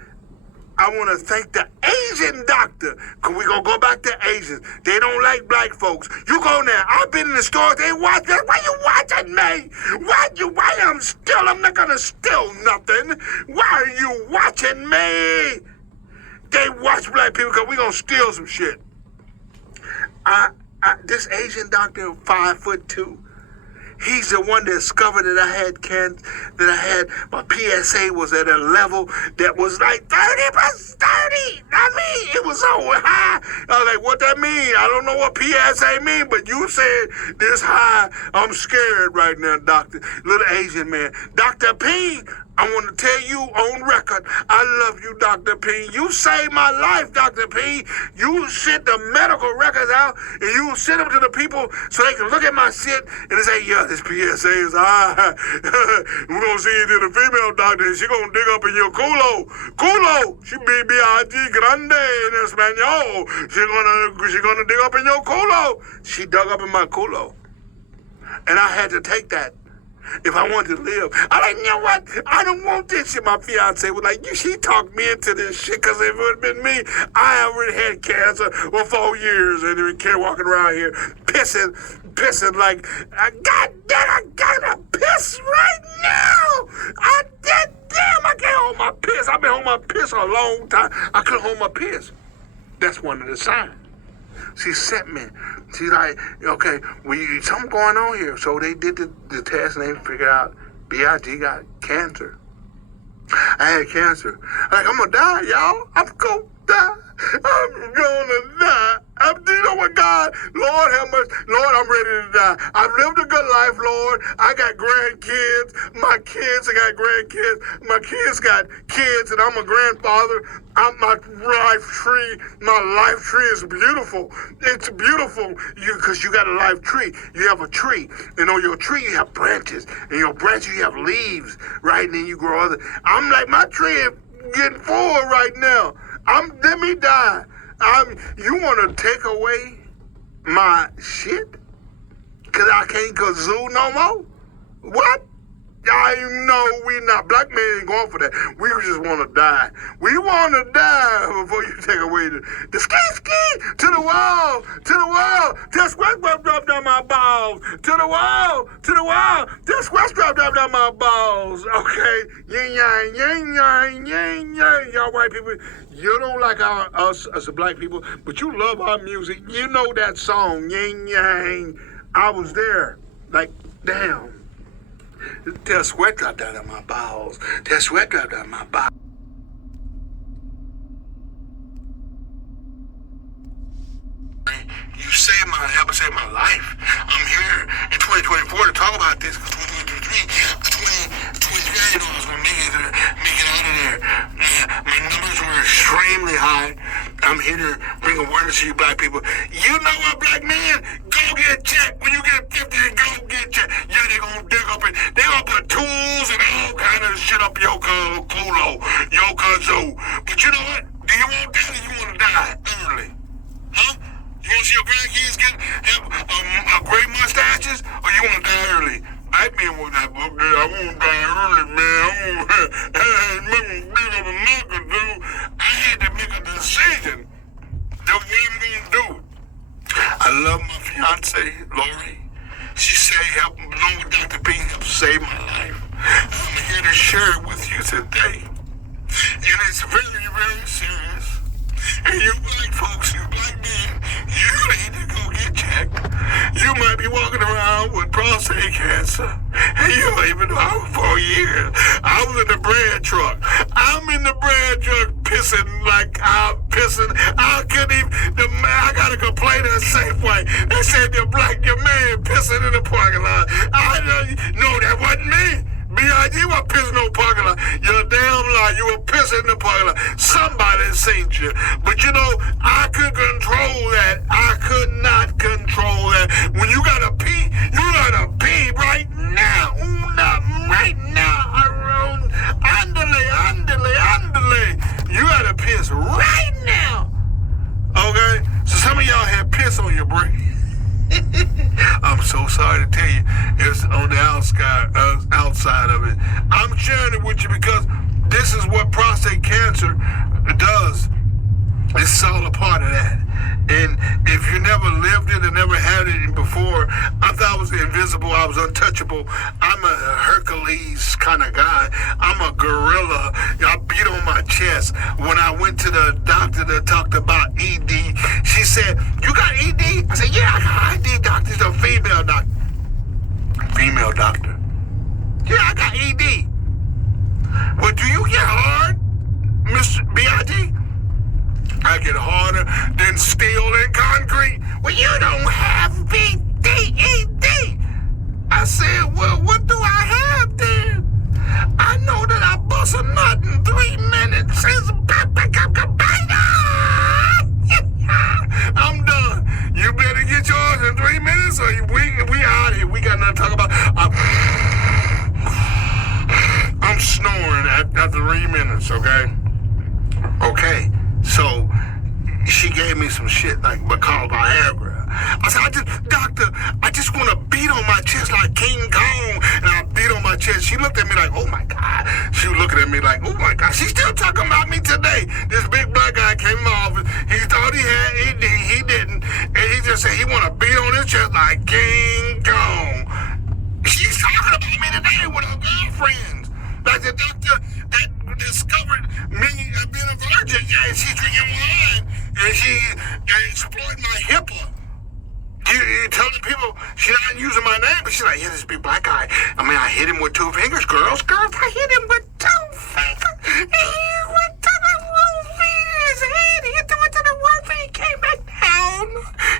I want to thank the Asian doctor, because we're going to go back to Asians. They don't like black folks. You go now. I've been in the store. They watch me. Why you watching me? I'm not going to steal nothing. Why are you watching me? They watch black people because we're going to steal some shit. This Asian doctor, 5'2", he's the one that discovered that I had cancer, my PSA was at a level that was like 30. I mean, it was so high. I was like, what that mean? I don't know what PSA mean, but you said this high. I'm scared right now, doctor. Little Asian man. Dr. P, I want to tell you on record, I love you, Dr. P. You saved my life, Dr. P. You sent the medical records out, and you sent them to the people so they can look at my shit and they say, yeah, this PSA is high. We're going to see it in a female doctor, and she going to dig up in your culo. Culo! She B.I.G. grande in Espanol. She gonna dig up in your culo. She dug up in my culo. And I had to take that. If I wanted to live, I like, you know what? I don't want this shit. My fiance was like, she talked me into this shit, because if it would have been me, I already had cancer for 4 years and didn't care walking around here pissing like, God damn, I gotta piss right now. I can't hold my piss. I've been holding my piss a long time. I couldn't hold my piss. That's one of the signs. She sent me. She's like, okay, something going on here. So they did the test and they figured out B.I.G. got cancer. I had cancer. Like, I'm gonna die, y'all. I'm gonna die. I'm gonna die. You know what, God? Lord, have mercy. Lord, I'm ready to die. I've lived a good life, Lord. I got grandkids. My kids got grandkids. My kids got kids, and I'm a grandfather. My life tree is beautiful. It's beautiful because you got a life tree. You have a tree, and on your tree you have branches, and your branches you have leaves, right? And then you grow other. I'm like, my tree is getting full right now. Let me die. You want to take away my shit? Because I can't kazoo no more? What? I know we not. Black men ain't going for that. We just want to die. We want to die before you take away the ski to the wall. Just sweat drop down my balls. To the wall. Just sweat drop down my balls. Okay. Yin yang. Y'all white people, you don't like us as black people, but you love our music. You know that song, yin yang. I was there. Like, damn. There's sweat drop down on my balls. You help save my life. I'm here in 2024 to talk about this. 2023, I know I was going to make it out of there. My numbers were extremely high. I'm here to bring awareness to you black people. You know what, black man? Go get checked. When you get 50, go get checked. Yeah, they're going to dig up it. They're going to put tools and all kind of shit up your culo, your kazoo. But you know what? Do you want that or you want to die early? Huh? You want to see your grandkids have great mustaches, or you want to die early? Black men want that book, man. I want to die early, man. I had to make a decision that what I'm going to do. I love my fiance, Lori. She said, help, along with Dr. B, help save my life. I'm here to share it with you today. And it's very, very serious. And you black folks, you black men, you need to go get checked. You might be walking around with prostate cancer. And you don't even know for years. I was in the bread truck. I'm in the bread truck pissing like I'm pissing. I couldn't even, I got a complaint at Safeway. They said your man pissing in the parking lot. I know that wasn't me. B.I.G. was pissing no parking lot. You're a damn lie. You were pissing in the parking lot. Somebody seen you. But you know, I could control that. I could not control that. When you gotta pee, you gotta pee right now. Right now. Andale. You gotta piss right now. Okay? So some of y'all have piss on your brain. I'm so sorry to tell you, it's on the outside of it. I'm sharing it with you because this is what prostate cancer does. It's all a part of that. And if you never lived it and never had it before, I thought I was invisible, I was untouchable. I'm a Hercules kind of guy. I'm a gorilla. I beat on my chest. When I went to the doctor that talked about ED, she said, you got ED? I said, yeah, I got ED, doctor. She's a female doctor. Female doctor. Yeah, I got ED. Well, do you get hard, Mr. B.I.G.? I get harder than steel and concrete. Well, you don't have ED. I said, well, what do I have then? I know that I bust a nut in 3 minutes. I'm done. You better get yours in 3 minutes or we out here. We got nothing to talk about. I'm snoring after 3 minutes, okay? Okay. So she gave me some shit like called Viagra. I said, doctor, I just want to beat on my chest like King Kong. And I beat on my chest. She looked at me like, oh my God. She was looking at me like, oh my God. She's still talking about me today. This big black guy came in my office. He thought he had ED. He didn't. And he just said he want to beat on his chest like King Kong. She's talking about me today with her girlfriends. Like the doctor that discovered me being a virgin. Yeah, she's drinking wine. And she exploited my HIPAA. You telling people she's not using my name, but she's like, yeah, this big black guy. I mean, I hit him with 2 fingers, girls. I hit him with 2 fingers. He went to the roof in his head. He went to the roof and he came back down.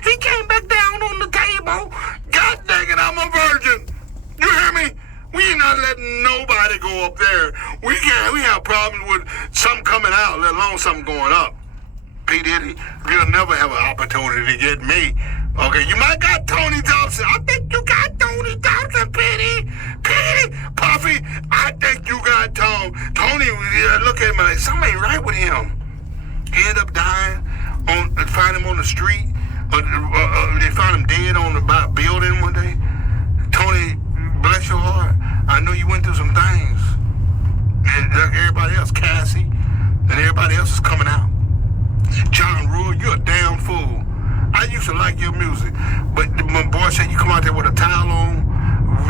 He came back down on the table. God dang it, I'm a virgin. You hear me? We ain't not letting nobody go up there. We have problems with something coming out, let alone something going up. P. Diddy, you'll never have an opportunity to get me. Okay, you might got Tony Thompson. I think you got Tony Thompson, Penny, Puffy. I think you got Tony. Look at him like something ain't right with him. He ended up dying. Find him on the street. They found him dead on the building one day. Tony, bless your heart. I know you went through some things. And like everybody else, Cassie, and everybody else is coming out. John Rule, you're a damn fool. I used to like your music, but my boy said you come out there with a towel on.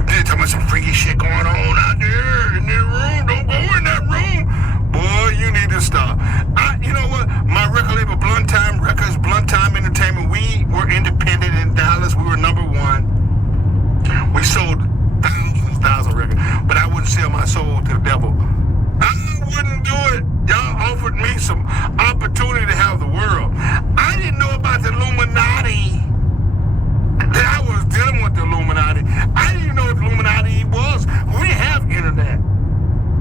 They're talking about some freaky shit going on out there in that room. Don't go in that room. Boy, you need to stop. You know what? My record label, Blunt Time Records, Blunt Time Entertainment, we were independent in Dallas. We were #1. We sold thousands of records, but I wouldn't sell my soul to the devil. I wouldn't do it. Y'all offered me some opportunity to have the world. I didn't know about the Illuminati. That I was dealing with the Illuminati. I didn't even know what the Illuminati was. We didn't have internet.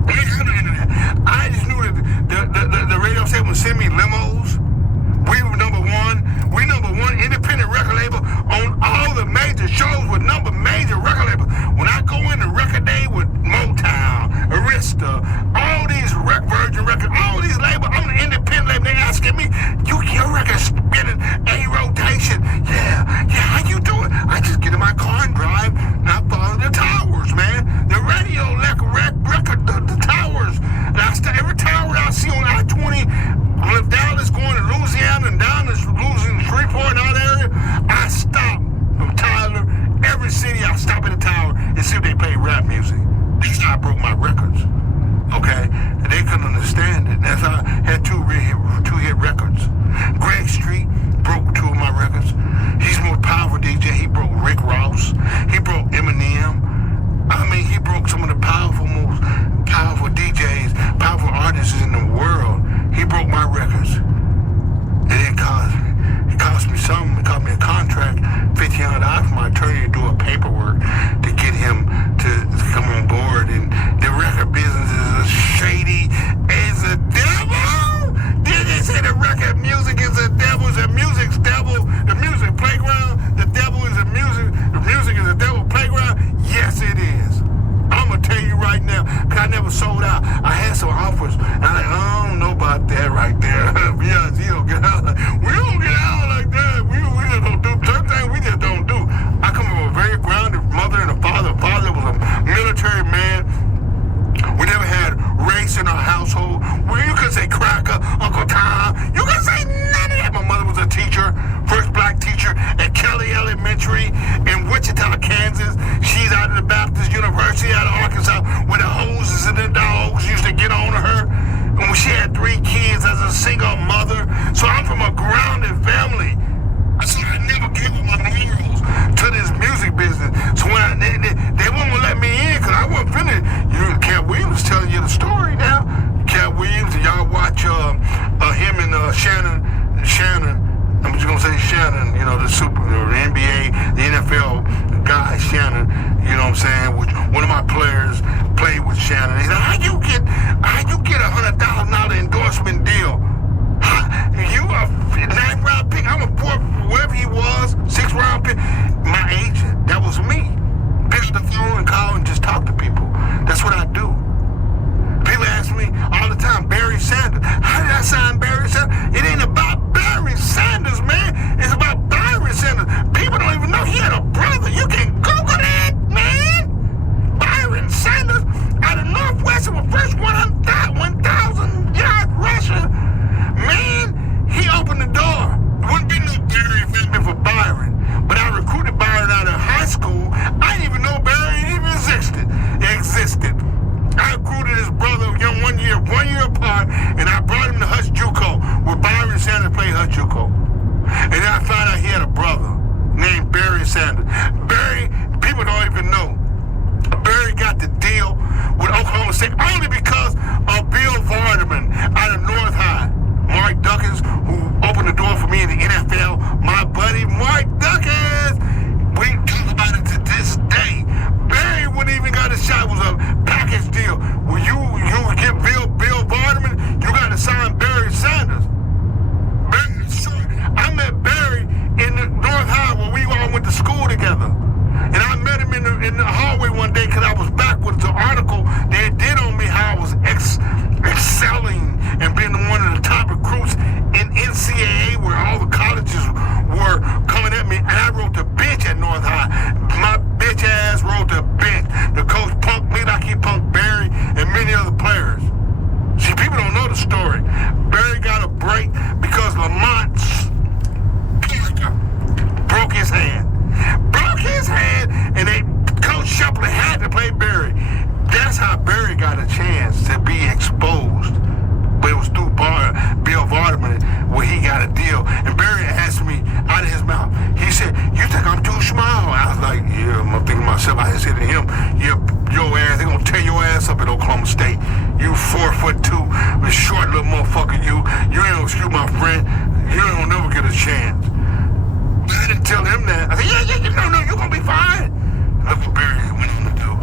We didn't have the internet. I just knew that the radio station would send me limos. We were #1. We #1 independent. Elementary in Wichita, Kansas. She's out of the Baptist University out of Arkansas, where the hoses and the dogs used to get on her. And when she had 3 kids as a single mother. So I'm from a grounded family. So I never gave up my morals to this music business. So when they wouldn't let me in because I wasn't finished. Cat Williams is telling you the story now. Cat Williams, and y'all watch him and Shannon. I'm just gonna say Shannon, you know, the NBA, the NFL guy, Shannon, you know what I'm saying? Which one of my players played with Shannon. He said, how you get $100,000 endorsement deal? You a 9th round pick, I'm a 4th, wherever he was, 6th round pick. My agent, that was me. Pick up the phone and call and just talk to people. That's what I do. People ask me all the time, Barry Sanders. How did I sign Barry Sanders? It ain't about Barry Sanders, man. It's about Byron Sanders. People don't even know he had a brother. You can Google that, man. Byron Sanders out of Northwestern was first 1,000-yard rusher. Man, he opened the door. Wouldn't be no Barry if it had been for Byron. But I recruited Byron out of high school. I didn't even know Barry even existed. I recruited his brother one year apart, and I brought him to Hutch JUCO, where Byron Sanders played Hutch JUCO. And then I found out he had a brother named Barry Sanders. Barry, people don't even know. Barry got the deal with Oklahoma State only because of Bill Vardaman out of North High. Mark Duckins, who opened the door for me in the NFL, my buddy Mark Duckins. We talk about it to this day. Barry wouldn't even got a shot. It was a package deal. When you get Bill Vardaman, you got to sign Barry Sanders. I met Barry in the North High where we all went to school together. And I met him in the hallway one day because I was back with the article they did on me how I was excelling and being one of the top recruits in NCAA where all the colleges were coming at me. And I wrote the bench at North High. My bitch ass wrote the bench. The coach punked me like he punked Barry and many other players. See, people don't know the story. Barry got a break because Lamont broke his hand. And Coach Shepley had to play Barry. That's how Barry got a chance to be exposed. But it was through Bill Vardaman where he got a deal. And Barry asked me out of his mouth, he said, you think I'm too small? I was like, yeah, I'm thinking to myself. I said to him, yeah, your ass, they're going to tear your ass up at Oklahoma State. You 4'2", with short little motherfucker, you ain't gonna excuse my friend. You ain't gonna never get a chance. I didn't tell him that. I said, yeah, no, you're going to be fine. Look what Barry went on to do.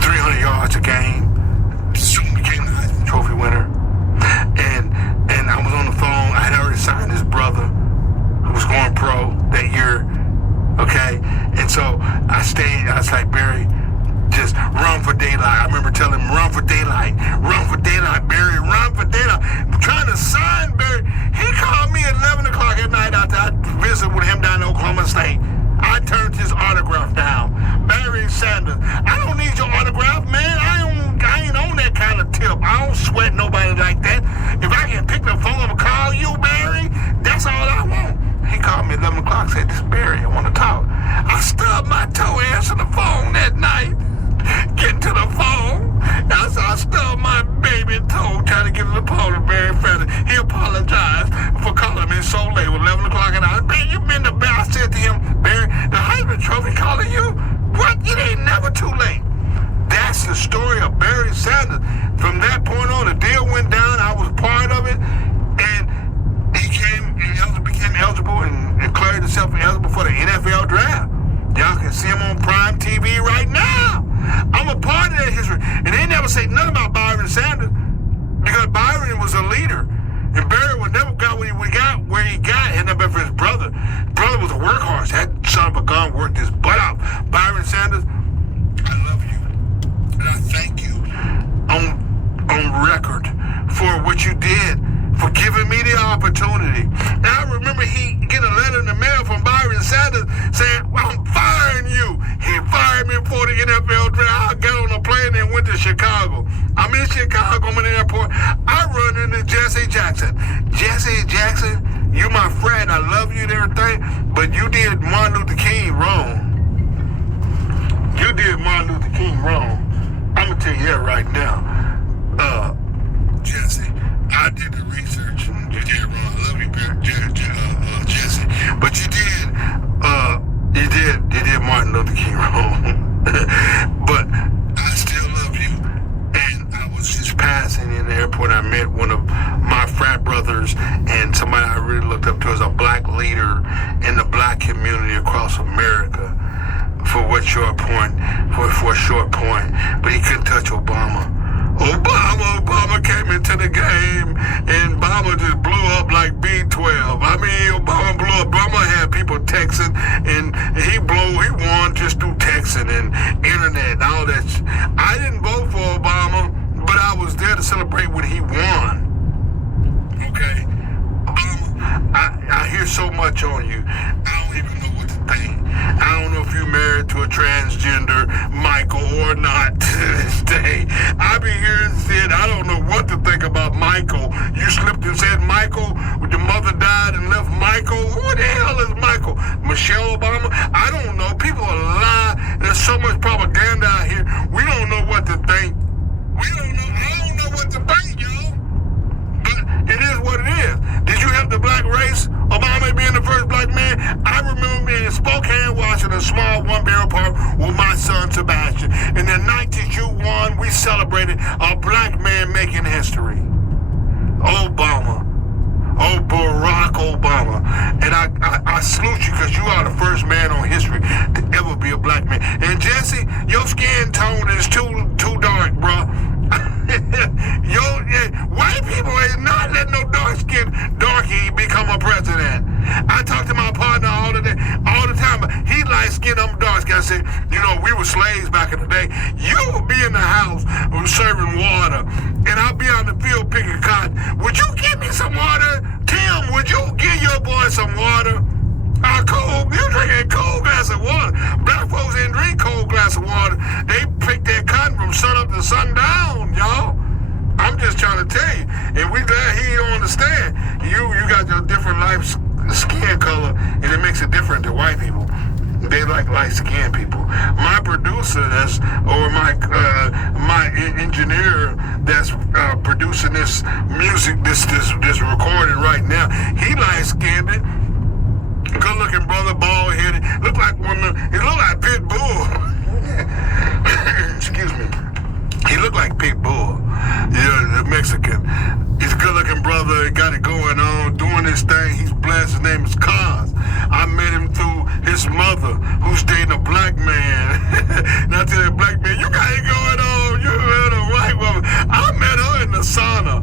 300 yards a game. Soon became the Heisman Trophy winner. And I was on the phone. I had already signed his brother who was going pro that year. Okay? And so I stayed. I was like, Barry, just run for daylight. I remember telling him, run for daylight. Run for daylight, Barry. Run for daylight. I'm trying to sign Barry. He called me at 11 o'clock at night after I visited with him down in Oklahoma State. I turned his autograph down. Barry Sanders. I don't need your autograph, man. I ain't on that kind of tip. I don't sweat nobody like that. If I can pick the phone up and call you, Barry, that's all I want. He called me at 11 o'clock, said, this is Barry, I want to talk. I stubbed my toe, answered the phone that night. Getting to the phone. That's how I stubbed my baby toe trying to get to the phone to Barry Sanders. He apologized for calling me so late. It was 11 o'clock at night. Man, you been the best. I said to him, Barry, the Heisman Trophy calling you? What? It ain't never too late. That's the story of Barry Sanders. From that point on, the deal went down. I was part of it. And he became eligible and declared himself eligible for the NFL draft. Y'all can see him on Prime TV right now. I'm a part of that history. And they never say nothing about Byron Sanders because Byron was a leader. And Barry would never got where he got had not been for his brother. His brother was a workhorse. That son of a gun worked his butt out. Byron Sanders, I love you. And I thank you on record for what you did, for giving me the opportunity. And I remember he get a letter in the mail from Byron Sanders saying, well, I'm firing you. He fired me for the NFL draft. I got on a plane and went to Chicago. I'm in Chicago, I'm in the airport. I run into Jesse Jackson. Jesse Jackson You my friend, I love you and everything, but you did Martin Luther King wrong. You did Martin Luther King wrong. I'm gonna tell you that right now. Jesse, I did the research and you did wrong. I love you, Jesse. But you did Martin Luther King wrong. But I still love you. And I was just passing in the airport. I met one of my frat brothers and somebody I really looked up to as a black leader in the black community across America. For a short point, but he couldn't touch Obama. Obama came into the game, and Obama just blew up like B12. I mean, Obama blew up. Obama had people texting, and he won just through texting and internet and all that. I didn't vote for Obama, but I was there to celebrate when he won. Okay, Obama, I hear so much on you. I don't even know what to think. I don't know if you're married to a transgender Michael or not to this day. I be hearing said, I don't know what to think about Michael. You slipped and said Michael, when your mother died and left Michael. Who the hell is Michael? Michelle Obama? I don't know. People are lying. There's so much propaganda out here. We don't know what to think. We don't know. I don't know what to think, y'all. But it is what it is. Did you help the black race? Obama being the first black man? I remember being in Spokane, Washington, a small one-barrel park with my son Sebastian. In the 1901, we celebrated a black man making history. Obama. Oh, Barack Obama. And I salute you because you are the first man on history to ever be a black man. And Jesse, your skin tone is too dark, bro. White people is not letting no dark-skinned darky become a president. I talk to my partner all the time, but he light-skinned, I'm dark-skinned. I said, we were slaves back in the day. You would be in the house serving water, and I'll be on the field picking cotton. Would you give me some water? Tim, would you give your boy some water? You drinking cold glass of water. Black folks didn't drink cold glass of water. They pick their cotton from sun up to sundown, y'all. I'm just trying to tell you. And we glad he don't understand. You got your different skin color, and it makes it different to white people. They like light-skinned people. My producer my engineer that's producing this music, this recording right now, he light-skinned. Good-looking brother, bald-headed. He look like Pit Bull. Excuse me. He looked like Pit Bull. The Mexican. He's a good-looking brother. He got it going on, doing his thing. He's blessed. His name is Cos. I met him through his mother, who's dating a black man. Now, to that black man, you got it going on. You met a white woman. I met her in the sauna.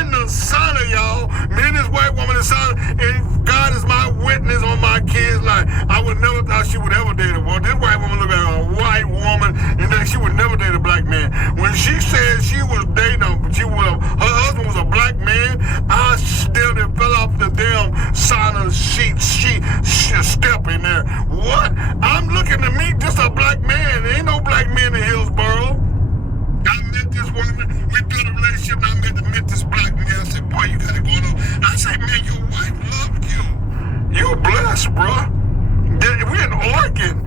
In the sauna, y'all. Me and this white woman in the sauna. And God is my witness on my kids' life. I would never thought she would ever date a woman. This white woman looked like a white woman, and then she would never date a black man. When she said she was dating him, her husband was a black man, I still fell off the damn sauna sheet. She step in there. What? I'm looking to meet just a black man. There ain't no black man in Hillsboro. I met this woman. We built a relationship, and I met this black man. I said, boy, you got it going on. I said, man, your wife loved you. You blessed, bro. We're in Oregon.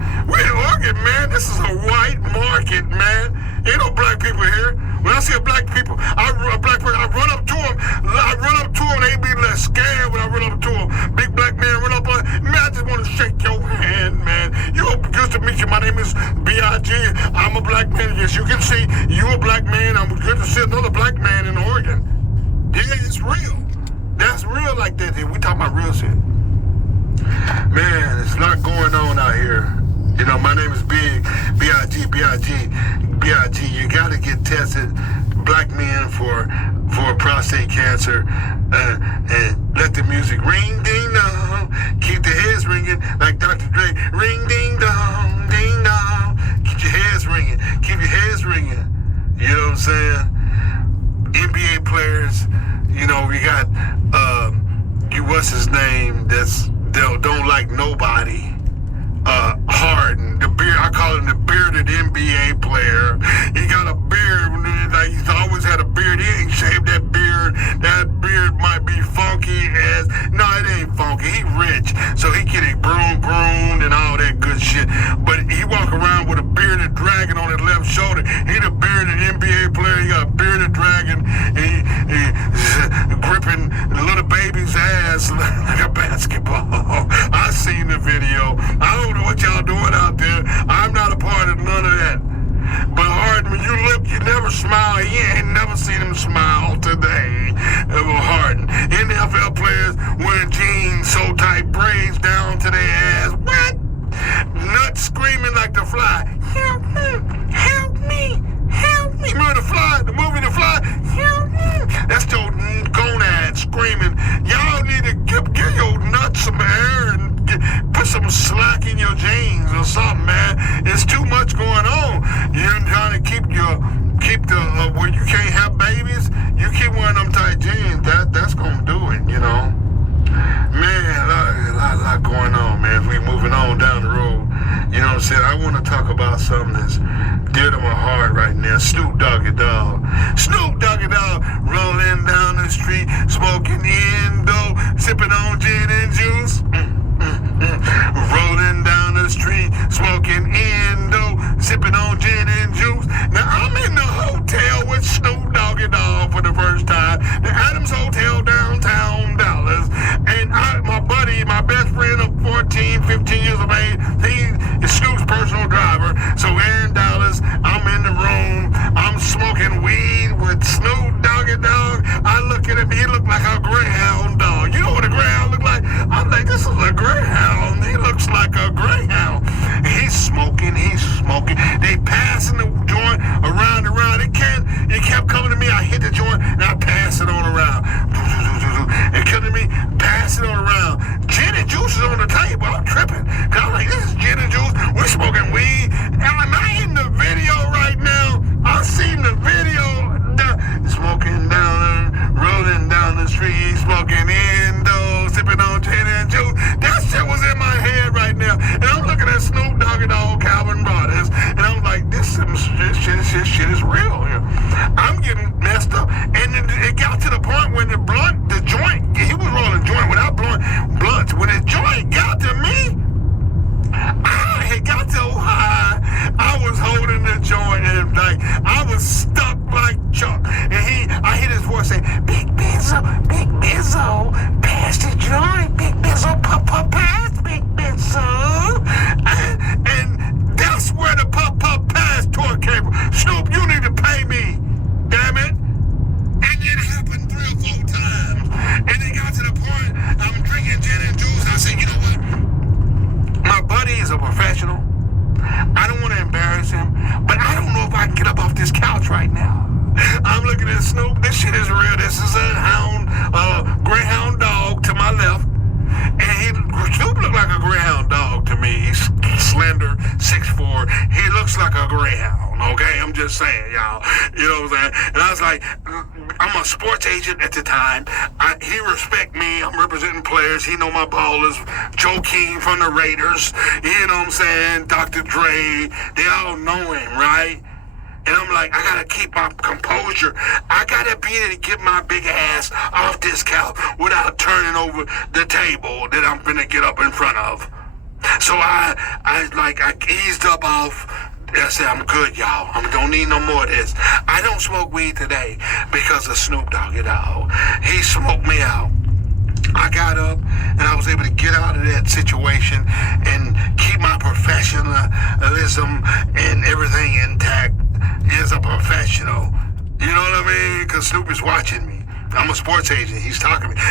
Man. This is a white market, man. Ain't no black people here. When I see a black people, I run up to them. They be less scared when I run up to them. Big black man run up on man, I just want to shake your hand, man. Good to meet you. My name is B.I.G. I'm a black man. Yes, you can see you a black man. I'm good to see another black man in Oregon. Yeah, it's real. That's real like that. We talking about real shit. Man, it's a lot going on out here. My name is B.I.G. You got to get tested, black men, for prostate cancer. And let the music ring, ding dong. Keep the heads ringing like Dr. Dre. Ring, ding dong, ding dong. Keep your heads ringing. Keep your heads ringing. You know what I'm saying? NBA players. We got what's his name? Don't like nobody. Harden, I call him the bearded NBA player. He got a beard, like he's always had a beard. He ain't shaved that beard. That beard might be funky as, no, it ain't groomed and all that good shit. But he walk around with a bearded dragon on his left shoulder. He the bearded NBA player. He got a bearded dragon. He's gripping little baby's ass like a basketball. I seen the video. I don't know what y'all doing out there. I'm not a part of none of that. But Harden, when you look, you never smile. You ain't never seen him smile today. Harden. NFL players wearing jeans so tight, braids down to their ass. What? Nuts screaming like the Fly. Help me! Help me! Help me! Remember the Fly? The movie The Fly? Help me! That's your gonad screaming. Y'all need to give your nuts some air and put some slack in your jeans or something, man. It's too much going on. You're trying to keep the where you can't have babies. You keep wearing them tight jeans. That's gonna do it, you know. Man, a lot going on, man. If we moving on down the road, you know what I'm saying? I want to talk about something that's dear to my heart right now. Snoop Doggy Dogg. Snoop Doggy Dogg rolling down the street, smoking Indo, sipping on gin and juice. Rolling down the street, smoking Indo, sipping on gin and juice. Now I'm in the hotel with Snoop Doggy Dogg for the first time, the Adams Hotel downtown Dallas, and my buddy, my best friend of 14, 15 years of age, he is Snoop's personal driver. So we're in Dallas, I'm in the room, I'm smoking weed with Snoop Doggy Dogg. I look at him, he looked like a greyhound dog. You know what a greyhound look like? I'm like, this is a greyhound. He looks like a greyhound. He's smoking. They passing the joint around. It kept coming to me. I hit the joint and I pass it on around. It came to me, pass it on around. Gin and juice is on the table. I'm tripping. Cause I'm like, this is gin and juice. We're smoking weed. Am I in the video right now? I seen the video. Smoking down, rolling down the street, smoking Indo, sipping on gin and juice. That shit was in my head right now. And I'm looking at Snoop Doggy Dogg, Calvin Brothers, and I'm like, this shit is real here. I'm getting messed up. And it got to the point when the joint, he was rolling joint without blunts. When the joint got to me, it got so high, I was holding the joint and like, I was stuck like Chuck. And I hear his voice say, Big Bizzo, pass the joint, Big Bizzo, pass, Big Bizzo. And that's where the pass tour came from. Snoop, you need to pay me, damn it. And it happened 3 or 4 times. And it got to the point, I'm drinking gin and juice. I said, you know what? My buddy is a professional. I don't want to embarrass him, but I don't know if I can get up off this couch right now. I'm looking at Snoop. This shit is real. This is a greyhound dog to my left. And Snoop looked like a greyhound dog to me. He's slender, 6'4". He looks like a greyhound, okay? I'm just saying, y'all. You know what I'm saying? And I was like, I'm a sports agent at the time. He respect me. I'm representing players. He know my ballers. Joe King from the Raiders. You know what I'm saying? Dr. Dre. They all know him, right? And I'm like, I gotta keep my composure. I gotta be able to get my big ass off this couch without turning over the table that I'm finna get up in front of. So I eased up off. I said, I'm good, y'all. I don't need no more of this. I don't smoke weed today because of Snoop Doggy Dogg. He smoked me out. I got up and I was able to get out of that situation and keep my professionalism and everything intact as a professional. You know what I mean? Because Snoop is watching me. I'm a sports agent. He's talking to me.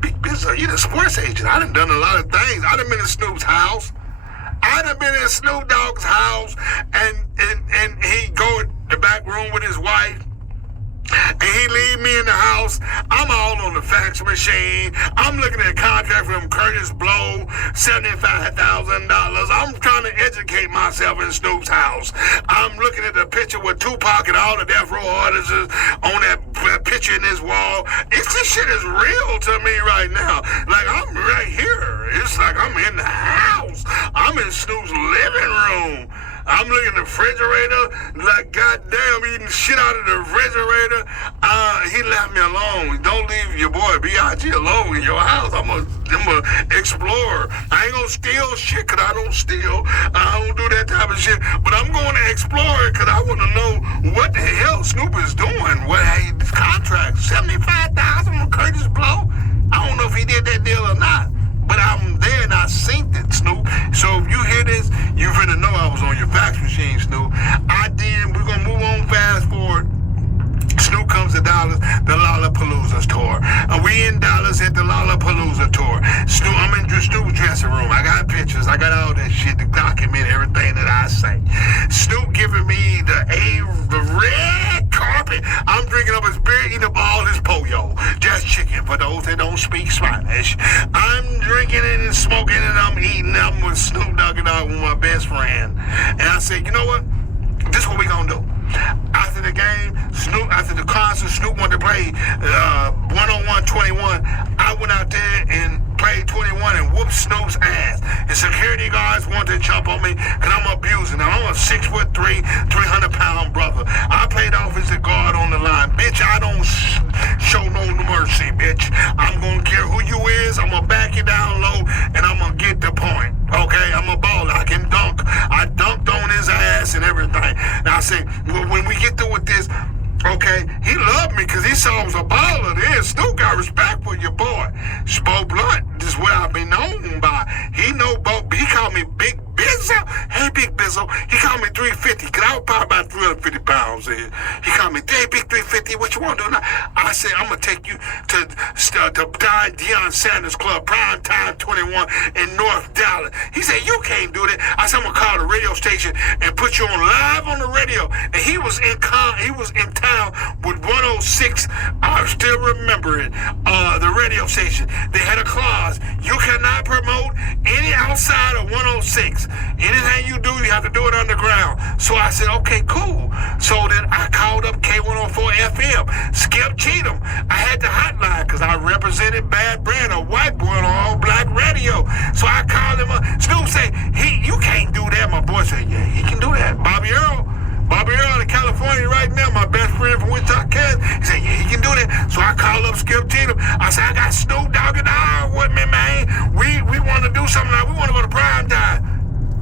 Big Bizzo, you're the sports agent. I done a lot of things. I done been in Snoop's house. I done been in Snoop Dogg's house and he go in the back room with his wife. And he leave me in the house. I'm all on the fax machine. I'm looking at a contract from Curtis Blow, $75,000. I'm trying to educate myself in Snoop's house. I'm looking at the picture with Tupac and all the Death Row artists on that picture in this wall. This shit is real to me right now. Like, I'm right here. It's like I'm in the house. I'm in Snoop's living room. I'm looking at the refrigerator like goddamn eating shit out of the refrigerator. He left me alone. Don't leave your boy B.I.G alone in your house. I'm a explorer. I ain't gonna steal shit because I don't steal. I don't do that type of shit. But I'm going to explore it because I want to know what the hell Snoop is doing. What his contract, $75,000 on Curtis Blow. I don't know if he did that deal or not. But I'm there and I synced it, Snoop. So if you hear this, you finna know I was on your fax machine, Snoop. I did. We're gonna move on fast forward. Snoop comes to Dallas, the Lollapalooza tour. We in Dallas at the Lollapalooza tour. Snoop, I'm in Snoop's dressing room. I got pictures. I got all that shit to document everything that I say. Snoop giving me the red carpet. I'm drinking up his beer, eating up all his pollo. Just chicken for those that don't speak Spanish. I'm drinking it and smoking it. I'm eating. I'm with Snoop Dogg and with my best friend. And I said, you know what? This is what we gonna do. After the game, after the concert, Snoop wanted to play 101-21. I went out there and played 21 and whooped Snoop's ass. And security guards wanted to jump on me because I'm abusing them. I'm a 6'3", 300-pound brother. I played offensive guard on the line. Bitch, I don't show no mercy, bitch. I'm going to care who you is. I'm going to back you down low and I'm going to get the point. Okay, I'm a baller. I can dunk. I dunked on his ass and everything. Now I say, well, when we get through with this, okay, he loved me because he saw I was a baller then. Snoop got respect for your boy. Spo Blunt, this is what I've been known by. He know both. He called me Big Bizzle. Hey, Big Bizzle. He called me 350 because I was probably about 350 pounds then. He called me, hey, Big 350, what you want to do now? I said, I'm going to take you to Deion Sanders Club, Prime Time 21 in North Dallas. He said, you can't do that. I said, I'm going to call the radio station and put you on live on the radio. And he was in town with 106. I still remember it. The radio station. They had a clause. You cannot promote any outside of 106. Anything you do, you have to do it underground. So I said, okay, cool. So then I called up K104 FM, Skip Cheatham. I had the hotline because I represented Bad Brand, a white boy on all black radio. So I called him up. Snoop said, you can't do that. My boy said, yeah, he can do that. Bobby Earl in California right now, my best friend from Wichita, Kansas. He said, yeah, he can do that. So I called up Skip Cheatham. I said, I got Snoop Dogg and all with me, man. We want to do something like, we want to go to Prime Time.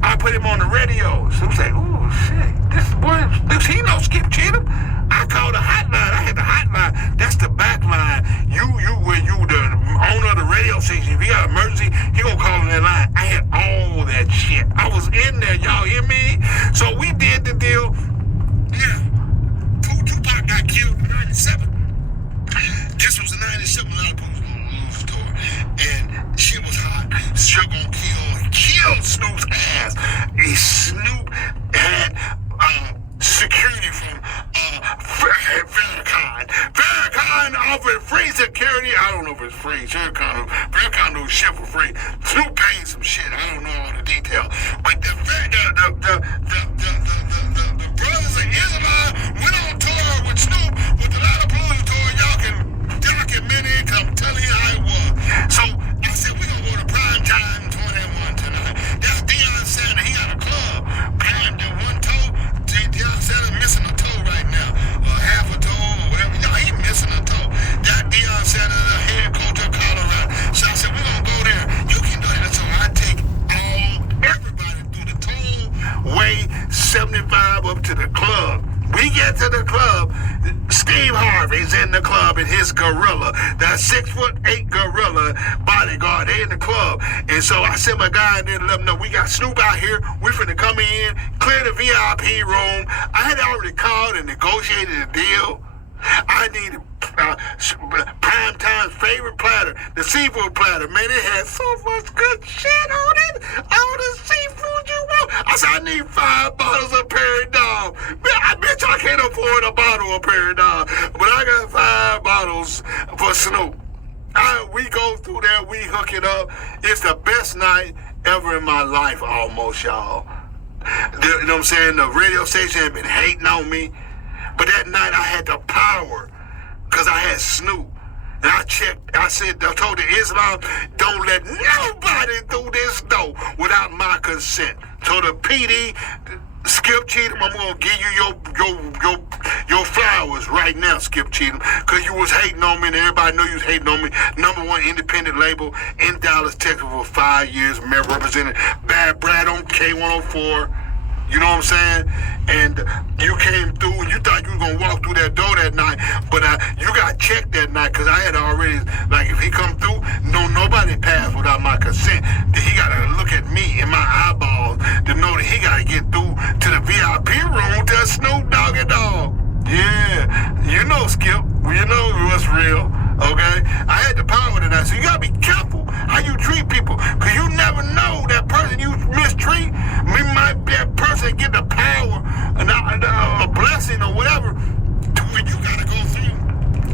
I put him on the radio. Snoop said, ooh, shit, this he know Skip Cheatham. I called the hotline. I had the hotline. That's the back line. You the owner of the radio station. If he got an emergency, he gonna call on that line. I had all that shit. I was in there. Y'all hear me? So we did the deal. Yeah. Tupac got killed in 97. This was the 97 Lollapalooza tour. And shit was hot. Sure gonna kill Snoop's ass. Snoop had security from Farrakhan offered free security. I don't know if it's free. Farrakhan do shit for free. Snoop paid some shit. I don't know all the details. But the brothers of Islam went on tour with Snoop with the Lollapalooza tour. Y'all can document it because I'm telling you how it was. So I said, we're going to go to Prime Time 21 tonight. That's Deion Sanders. He got a club. Prime did one toe. Deion Sanders missing a toe right now. Half a toe or whatever. No, he missing a toe. That Deion Sanders, the head coach of Colorado. So I said, we're going to go there. You can do that. So I take everybody through the tollway 75 up to the club. We get to the club. Steve Harvey's in the club in his gorilla. That 6'8" gorilla bodyguard. They in the club. And so I sent my guy in there to let them know we got Snoop out here. We finna come in, clear the VIP room. I had already called and negotiated a deal. I needed Prime Time's favorite platter, the seafood platter. Man, it had so much good shit on it. All the seafood you want. I said, I need 5 bottles of Peridot. Bitch, I can't afford a bottle of Peridot. But I got 5 bottles for Snoop. We go through there, we hook it up. It's the best night ever in my life, almost, y'all. You know what I'm saying? The radio station had been hating on me. But that night I had the power because I had Snoop. And I told the Islam, don't let nobody through this door without my consent. So the PD, Skip Cheatham, I'm gonna give you your flowers right now, Skip Cheatham, cause you was hating on me and everybody knew you was hating on me. #1 independent label in Dallas, Texas for 5 years, representing Bad Brad on K104. You know what I'm saying? And you came through and you thought you was gonna walk through that door that night, but you got checked that night because I had already, like, if he come through, nobody passed without my consent. He gotta look at me in my eyeballs to know that he gotta get through to the VIP room to Snoop Doggy Dogg. Yeah, you know, Skip, you know what's real. Okay, I had the power tonight, so you gotta be careful how you treat people, cause you never know that person you mistreat. We might be that person get the power, a blessing or whatever. You gotta go through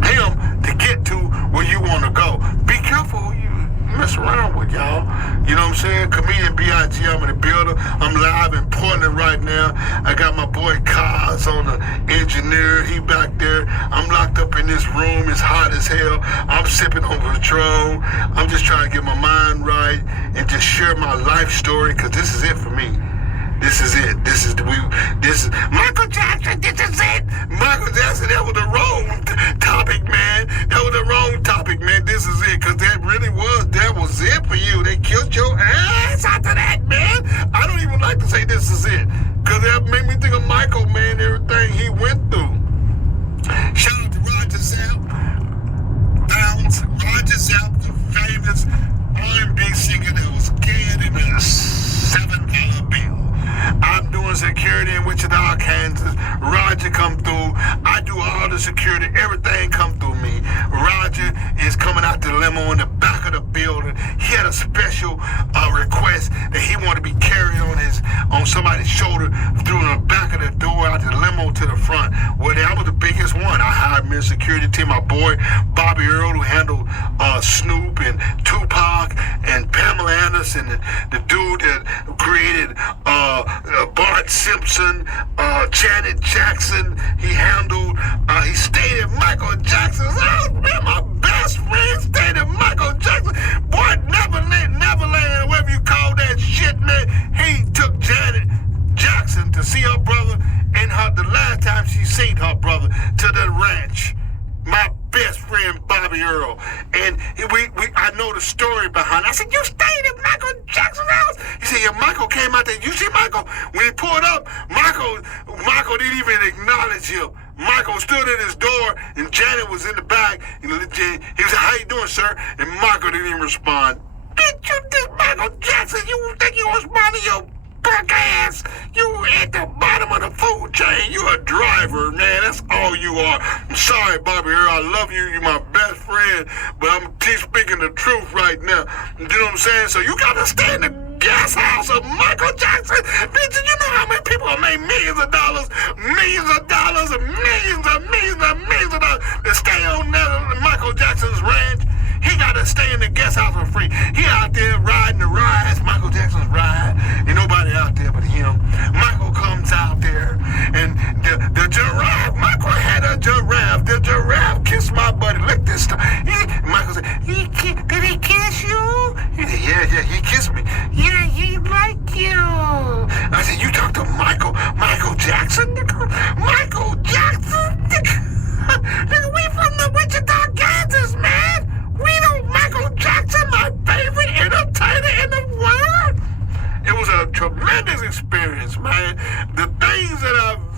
him to get to where you want to go. Be careful who you mess around with, y'all. You know what I'm saying? Comedian B.I.G, I'm in the building. I'm live in Portland right now. I got my boy Kaz on the engineer. He back there. I'm locked up in this room. It's hot as hell. I'm sipping on Patron. I'm just trying to get my mind right and just share my life story, because this is it for me. This is it. This is Michael Jackson. This is it. Michael Jackson. That was the wrong topic, man. That was the wrong topic, man. This is it, because that was it for you. They killed your ass after that, man. I don't even like to say this is it, because that made me think of Michael, man. Everything he went through. Shout out to Roger Zapp. Roger Zapp, the famous R&B singer that was scared in a $7 bill. I'm doing security in Wichita, Kansas. Roger come through. I do all the security. Everything come through me. Roger is coming out the limo in the back of the building. He had a special request that he wanted to be carried on somebody's shoulder through the back of the door out the limo to the front. Well, that was the biggest one. I hired me a security team. My boy Bobby Earl, who handled Snoop and Tupac and Pamela Anderson, the dude that created Bart Simpson, Janet Jackson. He handled, he stayed at Michael Jackson's house. Man, my best friend stayed at Michael Jackson. Boy, Neverland, whatever you call that shit, man. He took Janet Jackson to see her brother, and the last time she seen her brother, to the ranch. My best friend Bobby Earl, and I know the story behind it. I said, you stayed at Michael Jackson's house? He said, yeah, Michael came out there. You see Michael? When he pulled up, Michael didn't even acknowledge him. Michael stood at his door, and Janet was in the back. He said, how you doing, sir? And Michael didn't even respond. Bitch, you this Michael Jackson? You think you was minding your punk ass? You at the bottom of the food chain. You a driver, man. That's all you are. I'm sorry, Bobby Earl. I love you. You're my best friend. But I'm speaking the truth right now. You know what I'm saying? So you gotta stay in the gas house of Michael Jackson. Bitch, you know how many people have made millions of dollars and millions of dollars to stay on Michael Jackson's ranch? He gotta stay in the guest house for free. He out there riding the rides, Michael Jackson's ride. Ain't nobody out there but him. Michael comes out there, and the giraffe, Michael had a giraffe. The giraffe kissed my buddy. Look this stuff. Michael said, did he kiss you? He said, yeah, he kissed me. Yeah, he liked you. I said, you talk to Michael Jackson, nigga? Michael Jackson, nigga? Nigga, we from the Wichita, Kansas, man. We know Michael Jackson, my favorite entertainer in the world. It was a tremendous experience, man. The things that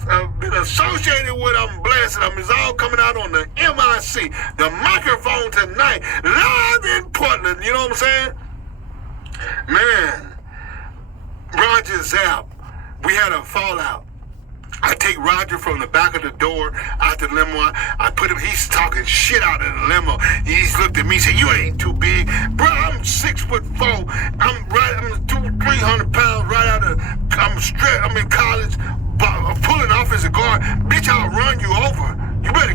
I've been associated with, I'm blessed. It's all coming out on the MIC, the microphone tonight, live in Portland. You know what I'm saying? Man, Roger Zapp, we had a fallout. I take Roger from the back of the door out the limo. I put him, he's talking shit out of the limo. He's looked at me and said, you ain't too big. Bro, I'm 6'4". I'm 300 pounds right out of, I'm in college, pulling off as a guard. Bitch, I'll run you over. You better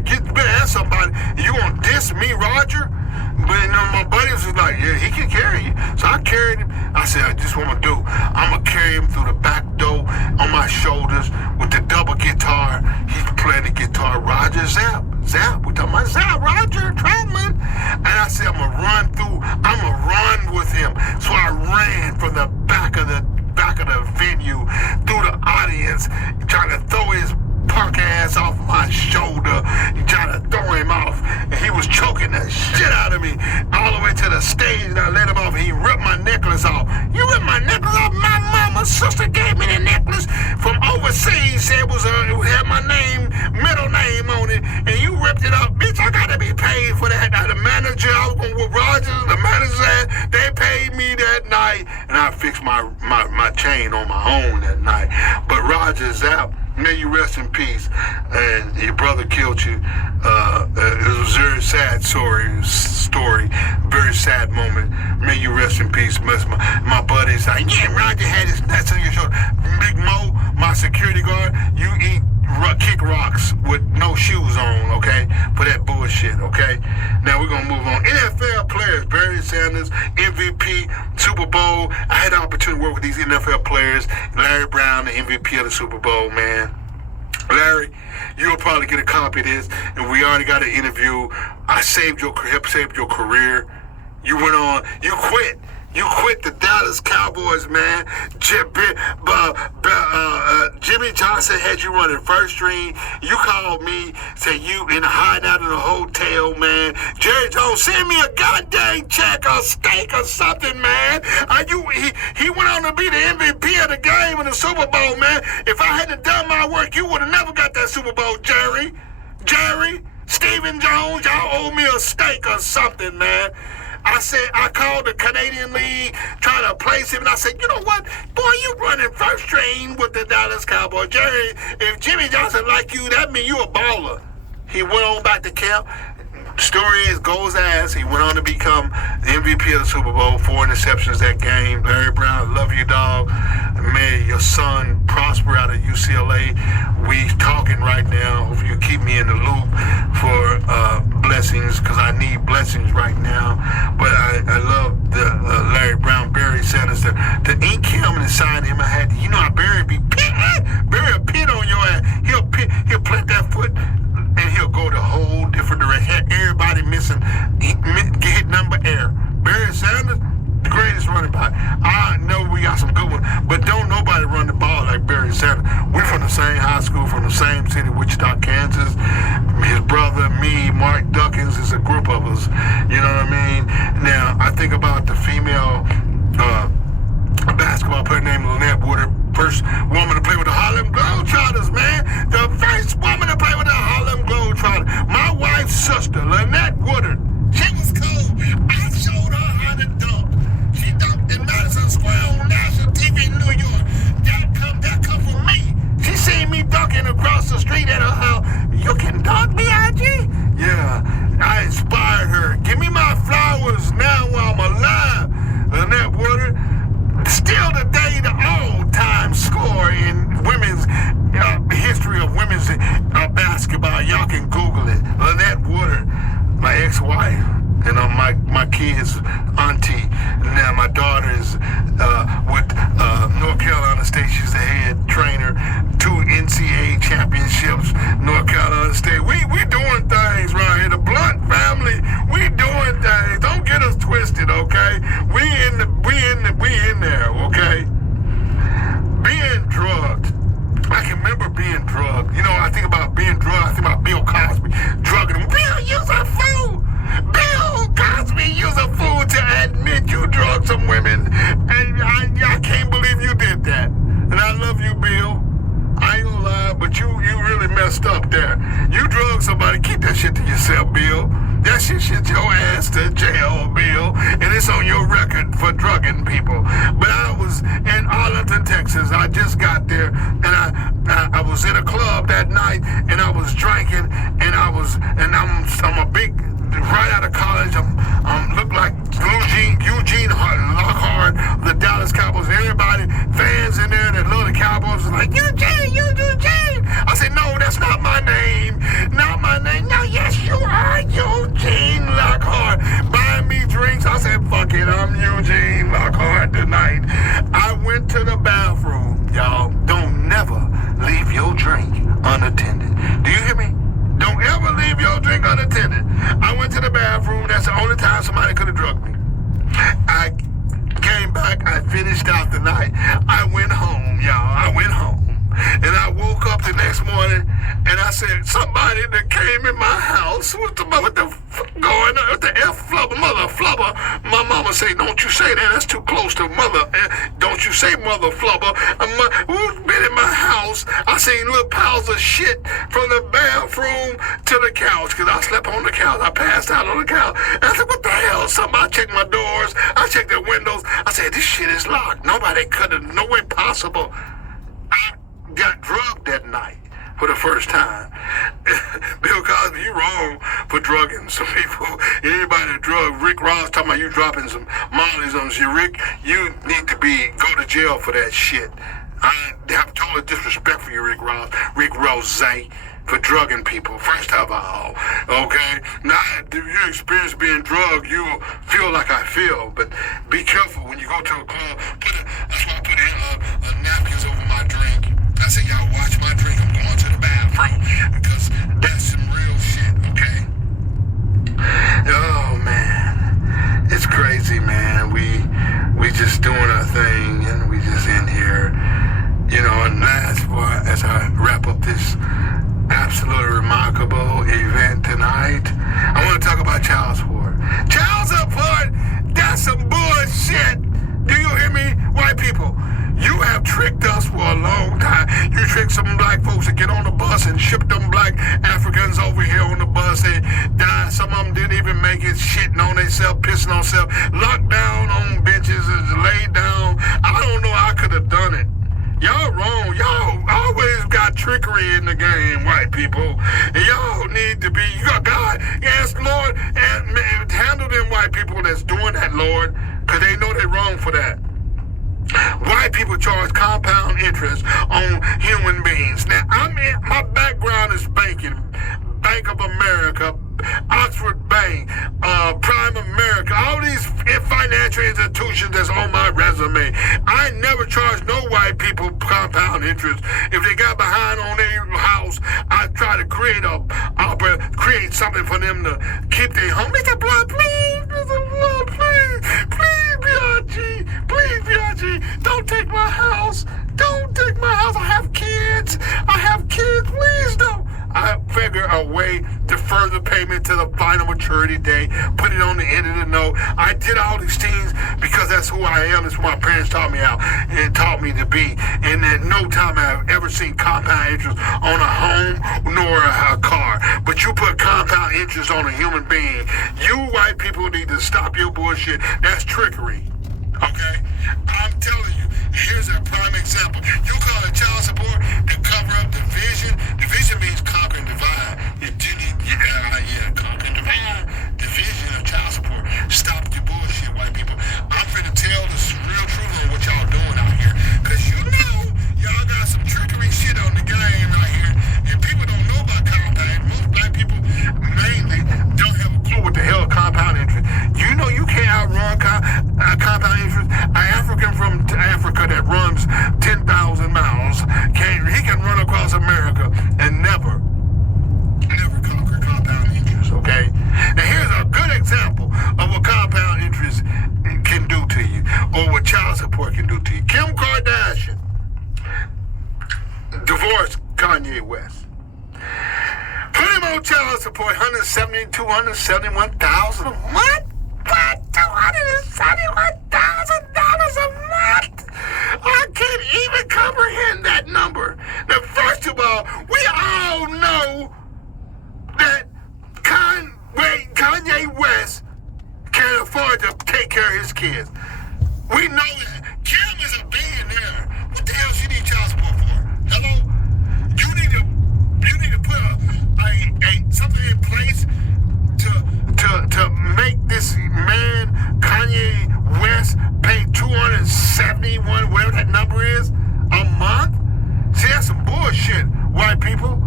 ask somebody. You gonna diss me, Roger? But my buddy was just like, yeah, he can carry you. So I carried him. I said, I just want to do. I'm going to carry him through the back door on my shoulders with the double guitar. He's playing the guitar. Roger Zapp. We're talking about Zapp, Roger Troutman. And I said, I'm going to run with him. So I ran from the back of the venue through the audience hands, trying to throw his punk ass off my shoulder. He tried to throw him off, and he was choking the shit out of me all the way to the stage, and I let him off, and he ripped my necklace off. You ripped my necklace off? My mama's sister gave me the necklace from overseas, said it had my name, middle name on it, and you ripped it up. Bitch, I gotta be paid for that. The manager, I was going with Rogers, the manager said, they paid me that night, and I fixed my chain on my own that night. But Rogers out. May you rest in peace. And your brother killed you. It was a very sad story. Very sad moment. May you rest in peace. My buddy's like, yeah, Roger had his nuts on your shoulder. Big Mo, my security guard, you kick rocks with no shoes on, okay? For that bullshit, okay? Now we're gonna move on. NFL players, Barry Sanders, MVP, Super Bowl. I had the opportunity to work with these NFL players. Larry Brown, the MVP of the Super Bowl, man. Larry, you'll probably get a copy of this, and we already got an interview. I helped save your career. You went on, you quit. You quit the Dallas Cowboys, man. Jimmy Johnson had you running first string. You called me, said you in hiding out in a hotel, man. Jerry Jones, send me a goddamn check or steak or something, man. He went on to be the MVP of the game in the Super Bowl, man. If I hadn't done my work, you would have never got that Super Bowl, Jerry. Stephen Jones, y'all owe me a steak or something, man. I called the Canadian League trying to place him, and I said, you know what? Boy, you running first string with the Dallas Cowboys. Jerry, if Jimmy Johnson like you, that mean you a baller. He went on back to camp. Story is, goes as he went on to become the MVP of the Super Bowl, 4 interceptions that game. Larry Brown, love you, dog. May your son prosper out of UCLA. We talking right now. Hope you keep me in the loop for blessings, because I need blessings right now. But I love the Larry Brown, Barry Sanders, to ink him and sign him. I had, you know how Barry be Barry a pit on your ass. He'll plant that foot, and he'll go the whole different direction. Everybody missing, hit number air. Barry Sanders, the greatest running back. I know we got some good ones, but don't nobody run the ball like Barry Sanders. We're from the same high school, from the same city, Wichita, Kansas. His brother, me, Mark Duckins, is a group of us. You know what I mean? Now, I think about the female basketball player named Lynette Woodard. First woman to play with the Harlem Globetrotters, man. The first woman to play with the Harlem Globetrotters. My wife's sister, Lynette Woodard. She was cool. I showed her how to dunk. She dunked in Madison Square on national TV in New York. That come from me. She seen me dunking across the street at her house. You can dunk, B.I.G.? Yeah, I inspired her. Give me my flowers now while I'm alive. Lynette Woodard. Still today, the all-time score in women's history of women's basketball. Y'all can Google it. Lynette Woodard, my ex-wife, and my kids' auntie. Now my daughter is with North Carolina State. She's the head trainer. 2 NCAA championships, North Carolina State. We doing things right here. The Blunt family, we doing things. Don't get us twisted, okay? We in there, okay? Being drugged. I can remember being drugged. You know, I think about being drugged. I think about Bill Cosby drugging him. Bill, you's a fool. Bill Cosby, you's a fool to admit you drugged some women. And I can't believe you did that. And I love you, Bill. I ain't gonna lie, but you really messed up there. You drugged somebody. Keep that shit to yourself, Bill. That shit your ass to jail, Bill. And it's on your record for drugging people. But I was in Arlington, Texas. I just got there, and I was in a club that night, and I was drinking, and I'm a big, right out of college. I'm look like Eugene Lockhart, the Dallas Cowboys. Everybody, fans in there that love the Cowboys, was like, Eugene. I said, no, that's not my name. Not my name. No, yes, you are Eugene Lockhart. Buying me drinks. I said, fuck it, I'm Eugene Lockhart tonight. I went to the bathroom. Y'all, don't never leave your drink unattended. Do you hear me? Don't ever leave your drink unattended. I went to the bathroom. That's the only time somebody could have drugged me. I came back. I finished out I said, somebody that came in my house with the going with the F flubber, mother flubber. My mama say, don't you say that. That's too close to mother. Don't you say mother flubber. Who's been in my house? I seen little piles of shit from the bathroom to the couch because I slept on the couch. I passed out on the couch. And I said, what the hell? I checked my doors. I checked the windows. I said, this shit is locked. Nobody could have, no way possible. I got drugged that night for the first time. Bill Cosby, you wrong for drugging some people. Anybody that drug Rick Ross talking about you dropping some mollies on you. Rick, you need to go to jail for that shit. I have total disrespect for you, Rick Ross. Rick Rose for drugging people, first of all, okay? Now, if you experience being drugged, you feel like I feel, but be careful when you go to a club. That's why I put in napkins over my drink. I said, y'all watch my drink, I'm going to the bathroom, because that's some real shit, okay? Oh, man, it's crazy, man. We just doing our thing, and we just in here, you know, and that's why, as I wrap up this absolutely remarkable event tonight, I want to talk about child support. Child support, that's some bullshit. Do you hear me? White people, you have tricked us for a long time. You tricked some black folks to get on the bus and ship them black Africans over here on the bus. They died. Some of them didn't even make it, shitting on themselves, pissing on themselves, locked down on benches, laid down. I don't know how I could have done it. Y'all wrong. Y'all always got trickery in the game, white people. And y'all need to be, you got God, ask Lord, and handle them white people that's doing that, Lord, because they know they're wrong for that. White people charge compound interest on human beings. Now, my background is banking. Bank of America, Oxford Bank, Prime America, all these financial institutions that's on my resume. I never charge no white people compound interest. If they got behind on their house, I try to create something for them to keep their home. Mr. Blood, please, Mr. Blood, please, B.I.G, please, B.I.G, don't take my house. Don't take my house. I have kids, please don't. I figure a way to further payment to the final maturity day, put it on the end of the note. I did all these things because that's who I am. That's who my parents taught me out and taught me to be. And at no time have I ever seen compound interest on a home nor a car. But you put compound interest on a human being. You white people need to stop your bullshit. That's trickery. Okay? I'm telling you, here's a prime example. You call it child support to cover up division. Division means conquer and divide. Conquer and divide. Division of child support. Stop the bullshit, white people. I'm finna tell the real truth on what y'all doing out here. Because you know, y'all got some trickery shit on the game out here. And people don't know about compound. Most black people mainly don't have a clue what the hell compound interest. You know you can't outrun compound interest. An African from Africa that runs 10,000 miles, he can run across America and never conquer compound interest, okay? Now here's a good example of what compound interest can do to you, or what child support can do to you. Kim Kardashian divorced Kanye West. Put him on child support, $171,000 a month? What? $271,000 a month? I can't even comprehend that number. Now, first of all, we all know that Kanye West can't afford to take care of his kids. We know that. Kim is a billionaire. What the hell she need child support for? Hello? You need to put something in place to make this man, Kanye West, pay $271, whatever that number is, a month? See, that's some bullshit, white people.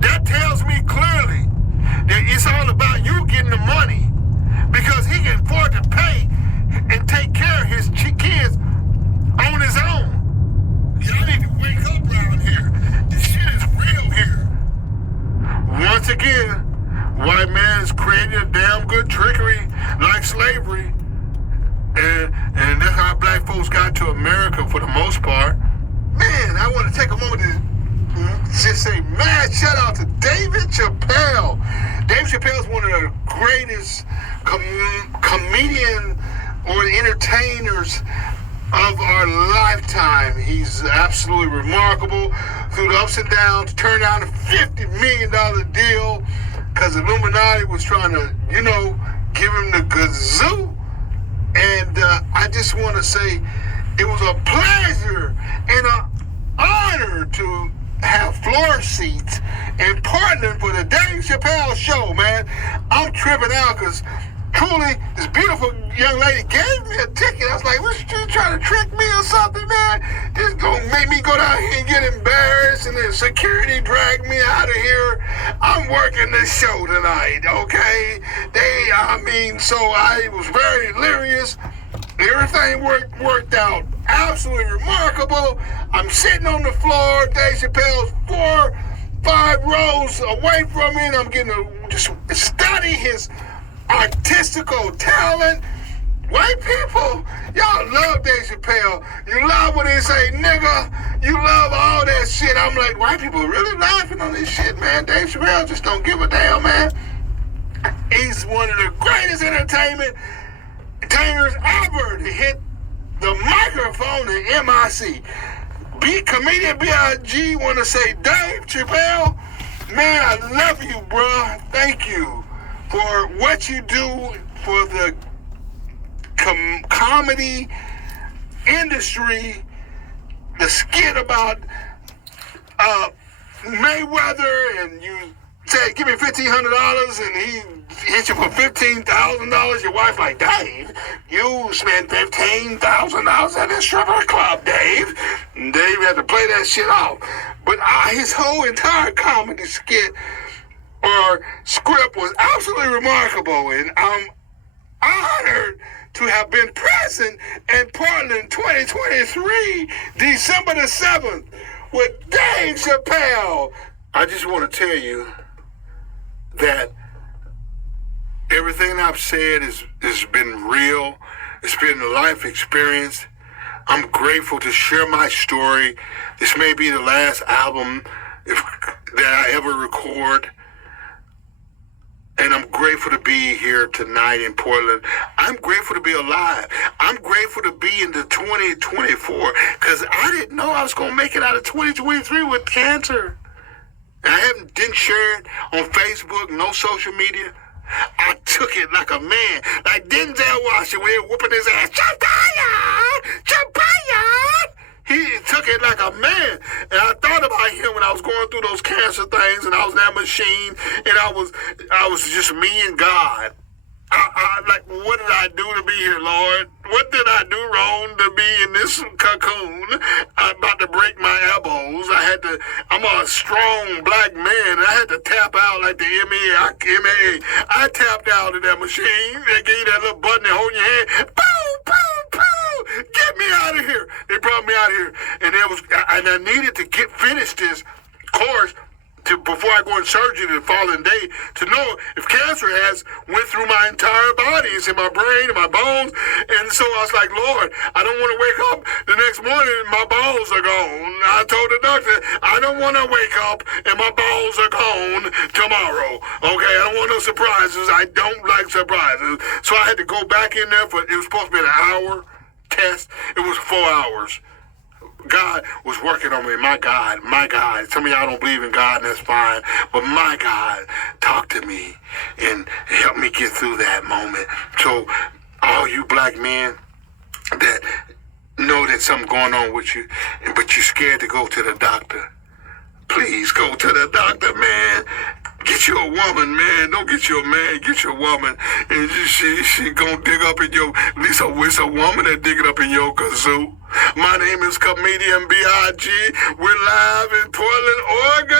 That tells me clearly that it's all about you getting the money, because he can afford to pay and take care of his kids on his own. Y'all need to wake up around here. This shit is real here. Once again, white man has created a damn good trickery like slavery. And that's how black folks got to America for the most part. Man, I want to take a moment to just say mad shout out to David Chappelle. Dave Chappelle is one of the greatest comedian or entertainers of our lifetime. He's absolutely remarkable through the ups and downs. Turned down a $50 million deal because Illuminati was trying to, give him the kazoo. And I just want to say it was a pleasure and an honor to have floor seats in Portland for the Dave Chappelle show, man. I'm tripping out because truly, this beautiful young lady gave me a ticket. I was like, "Was you trying to trick me or something, man? This gonna make me go down here and get embarrassed, and then security drag me out of here. I'm working this show tonight, okay?" So I was very delirious. Everything worked out absolutely remarkable. I'm sitting on the floor. Dave Chappelle's 4-5 rows away from me, and I'm getting to just study his artistical talent. White people, y'all love Dave Chappelle. You love when they say nigga. You love all that shit. I'm like, white people really laughing on this shit, man. Dave Chappelle just don't give a damn, man. He's one of the greatest entertainers ever to hit the microphone in MIC. Comedian B.I.G. want to say, Dave Chappelle, man, I love you, bro. Thank you for what you do for the comedy industry. The skit about Mayweather, and you said, give me $1,500, and he hit you for $15,000. Your wife like, Dave, you spent $15,000 at this stripper club, Dave. And Dave had to play that shit off. But his whole entire comedy skit or script was absolutely remarkable, and I'm honored to have been present in Portland 2023, December the 7th, with Dave Chappelle. I just want to tell you that everything I've said has been real. It's been a life experience. I'm grateful to share my story. This may be the last album that I ever record. And I'm grateful to be here tonight in Portland. I'm grateful to be alive. I'm grateful to be in the 2024 because I didn't know I was going to make it out of 2023 with cancer. I didn't share it on Facebook, no social media. I took it like a man, like Denzel Washington whooping his ass. Chappelle! Chappelle! He took it like a man. And I thought about him when I was going through those cancer things, and I was in that machine, and I was just me and God. I like, what did I do to be here, Lord? What did I do wrong to be in this cocoon? I'm about to break my elbows. I'm a strong black man. I had to tap out like the MA. I tapped out of that machine. They gave you that little button that hold your hand. Boom, boom, boom. Get me out of here. They brought me out of here. And I needed to finish this course before I go in surgery the following day to know if cancer has went through my entire body. It's in my brain and my bones. And so I was like, Lord, I don't want to wake up the next morning and my balls are gone. I told the doctor, I don't want to wake up and my balls are gone tomorrow. Okay, I don't want no surprises. I don't like surprises. So I had to go back in there it was supposed to be an hour test. It was 4 hours. God was working on me. My God. Some of y'all don't believe in God, and that's fine. But my God talked to me and helped me get through that moment. So all you black men that know that something going on with you, but you're scared to go to the doctor, please go to the doctor, man. Get you a woman, man. Don't get you a man. Get you a woman. And she gonna dig up in your, at least it's a woman that dig it up in your kazoo. My name is Comedian B.I.G. We're live in Portland, Oregon.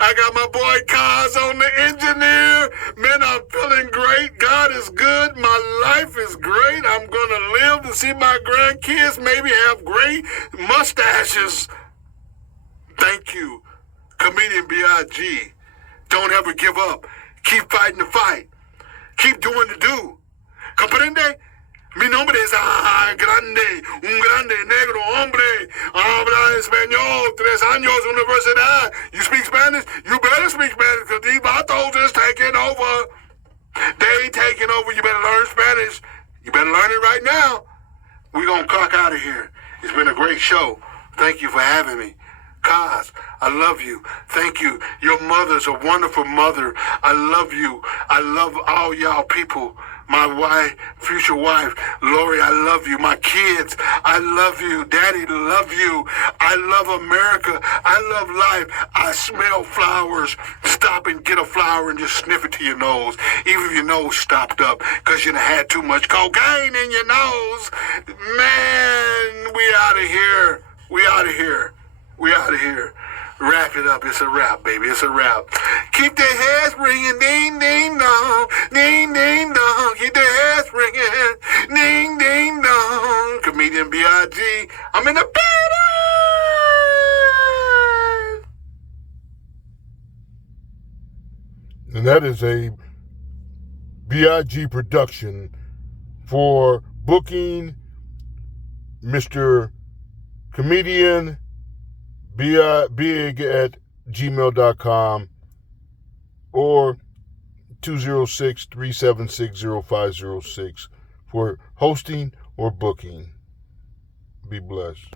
I got my boy Kaz on the engineer. Man, I'm feeling great. God is good. My life is great. I'm gonna live to see my grandkids maybe have great mustaches. Thank you. Comedian B.I.G. Don't ever give up. Keep fighting the fight. Keep doing the do. Comprende? Mi nombre es grande, un grande negro hombre. Habla español 3 años universidad. You speak Spanish? You better speak Spanish because these vatos is taking over. They taking over. You better learn Spanish. You better learn it right now. We're going to clock out of here. It's been a great show. Thank you for having me. Kaz, I love you. Thank you. Your mother's a wonderful mother. I love you. I love all y'all people. My wife, future wife, Lori, I love you. My kids, I love you. Daddy, love you. I love America. I love life. I smell flowers. Stop and get a flower and just sniff it to your nose. Even if your nose stopped up because you done had too much cocaine in your nose. Man, we out of here. We out of here. We out of here. Wrap it up. It's a wrap, baby. It's a wrap. Keep the heads ringing. Ding, ding, dong. Ding, ding, dong. Keep the heads ringing. Ding, ding, dong. Comedian B.I.G. I'm in the building. And that is a B.I.G. production. For booking, Mr. Comedian B.I.G at gmail.com or 206-376-0506 for hosting or booking. Be blessed.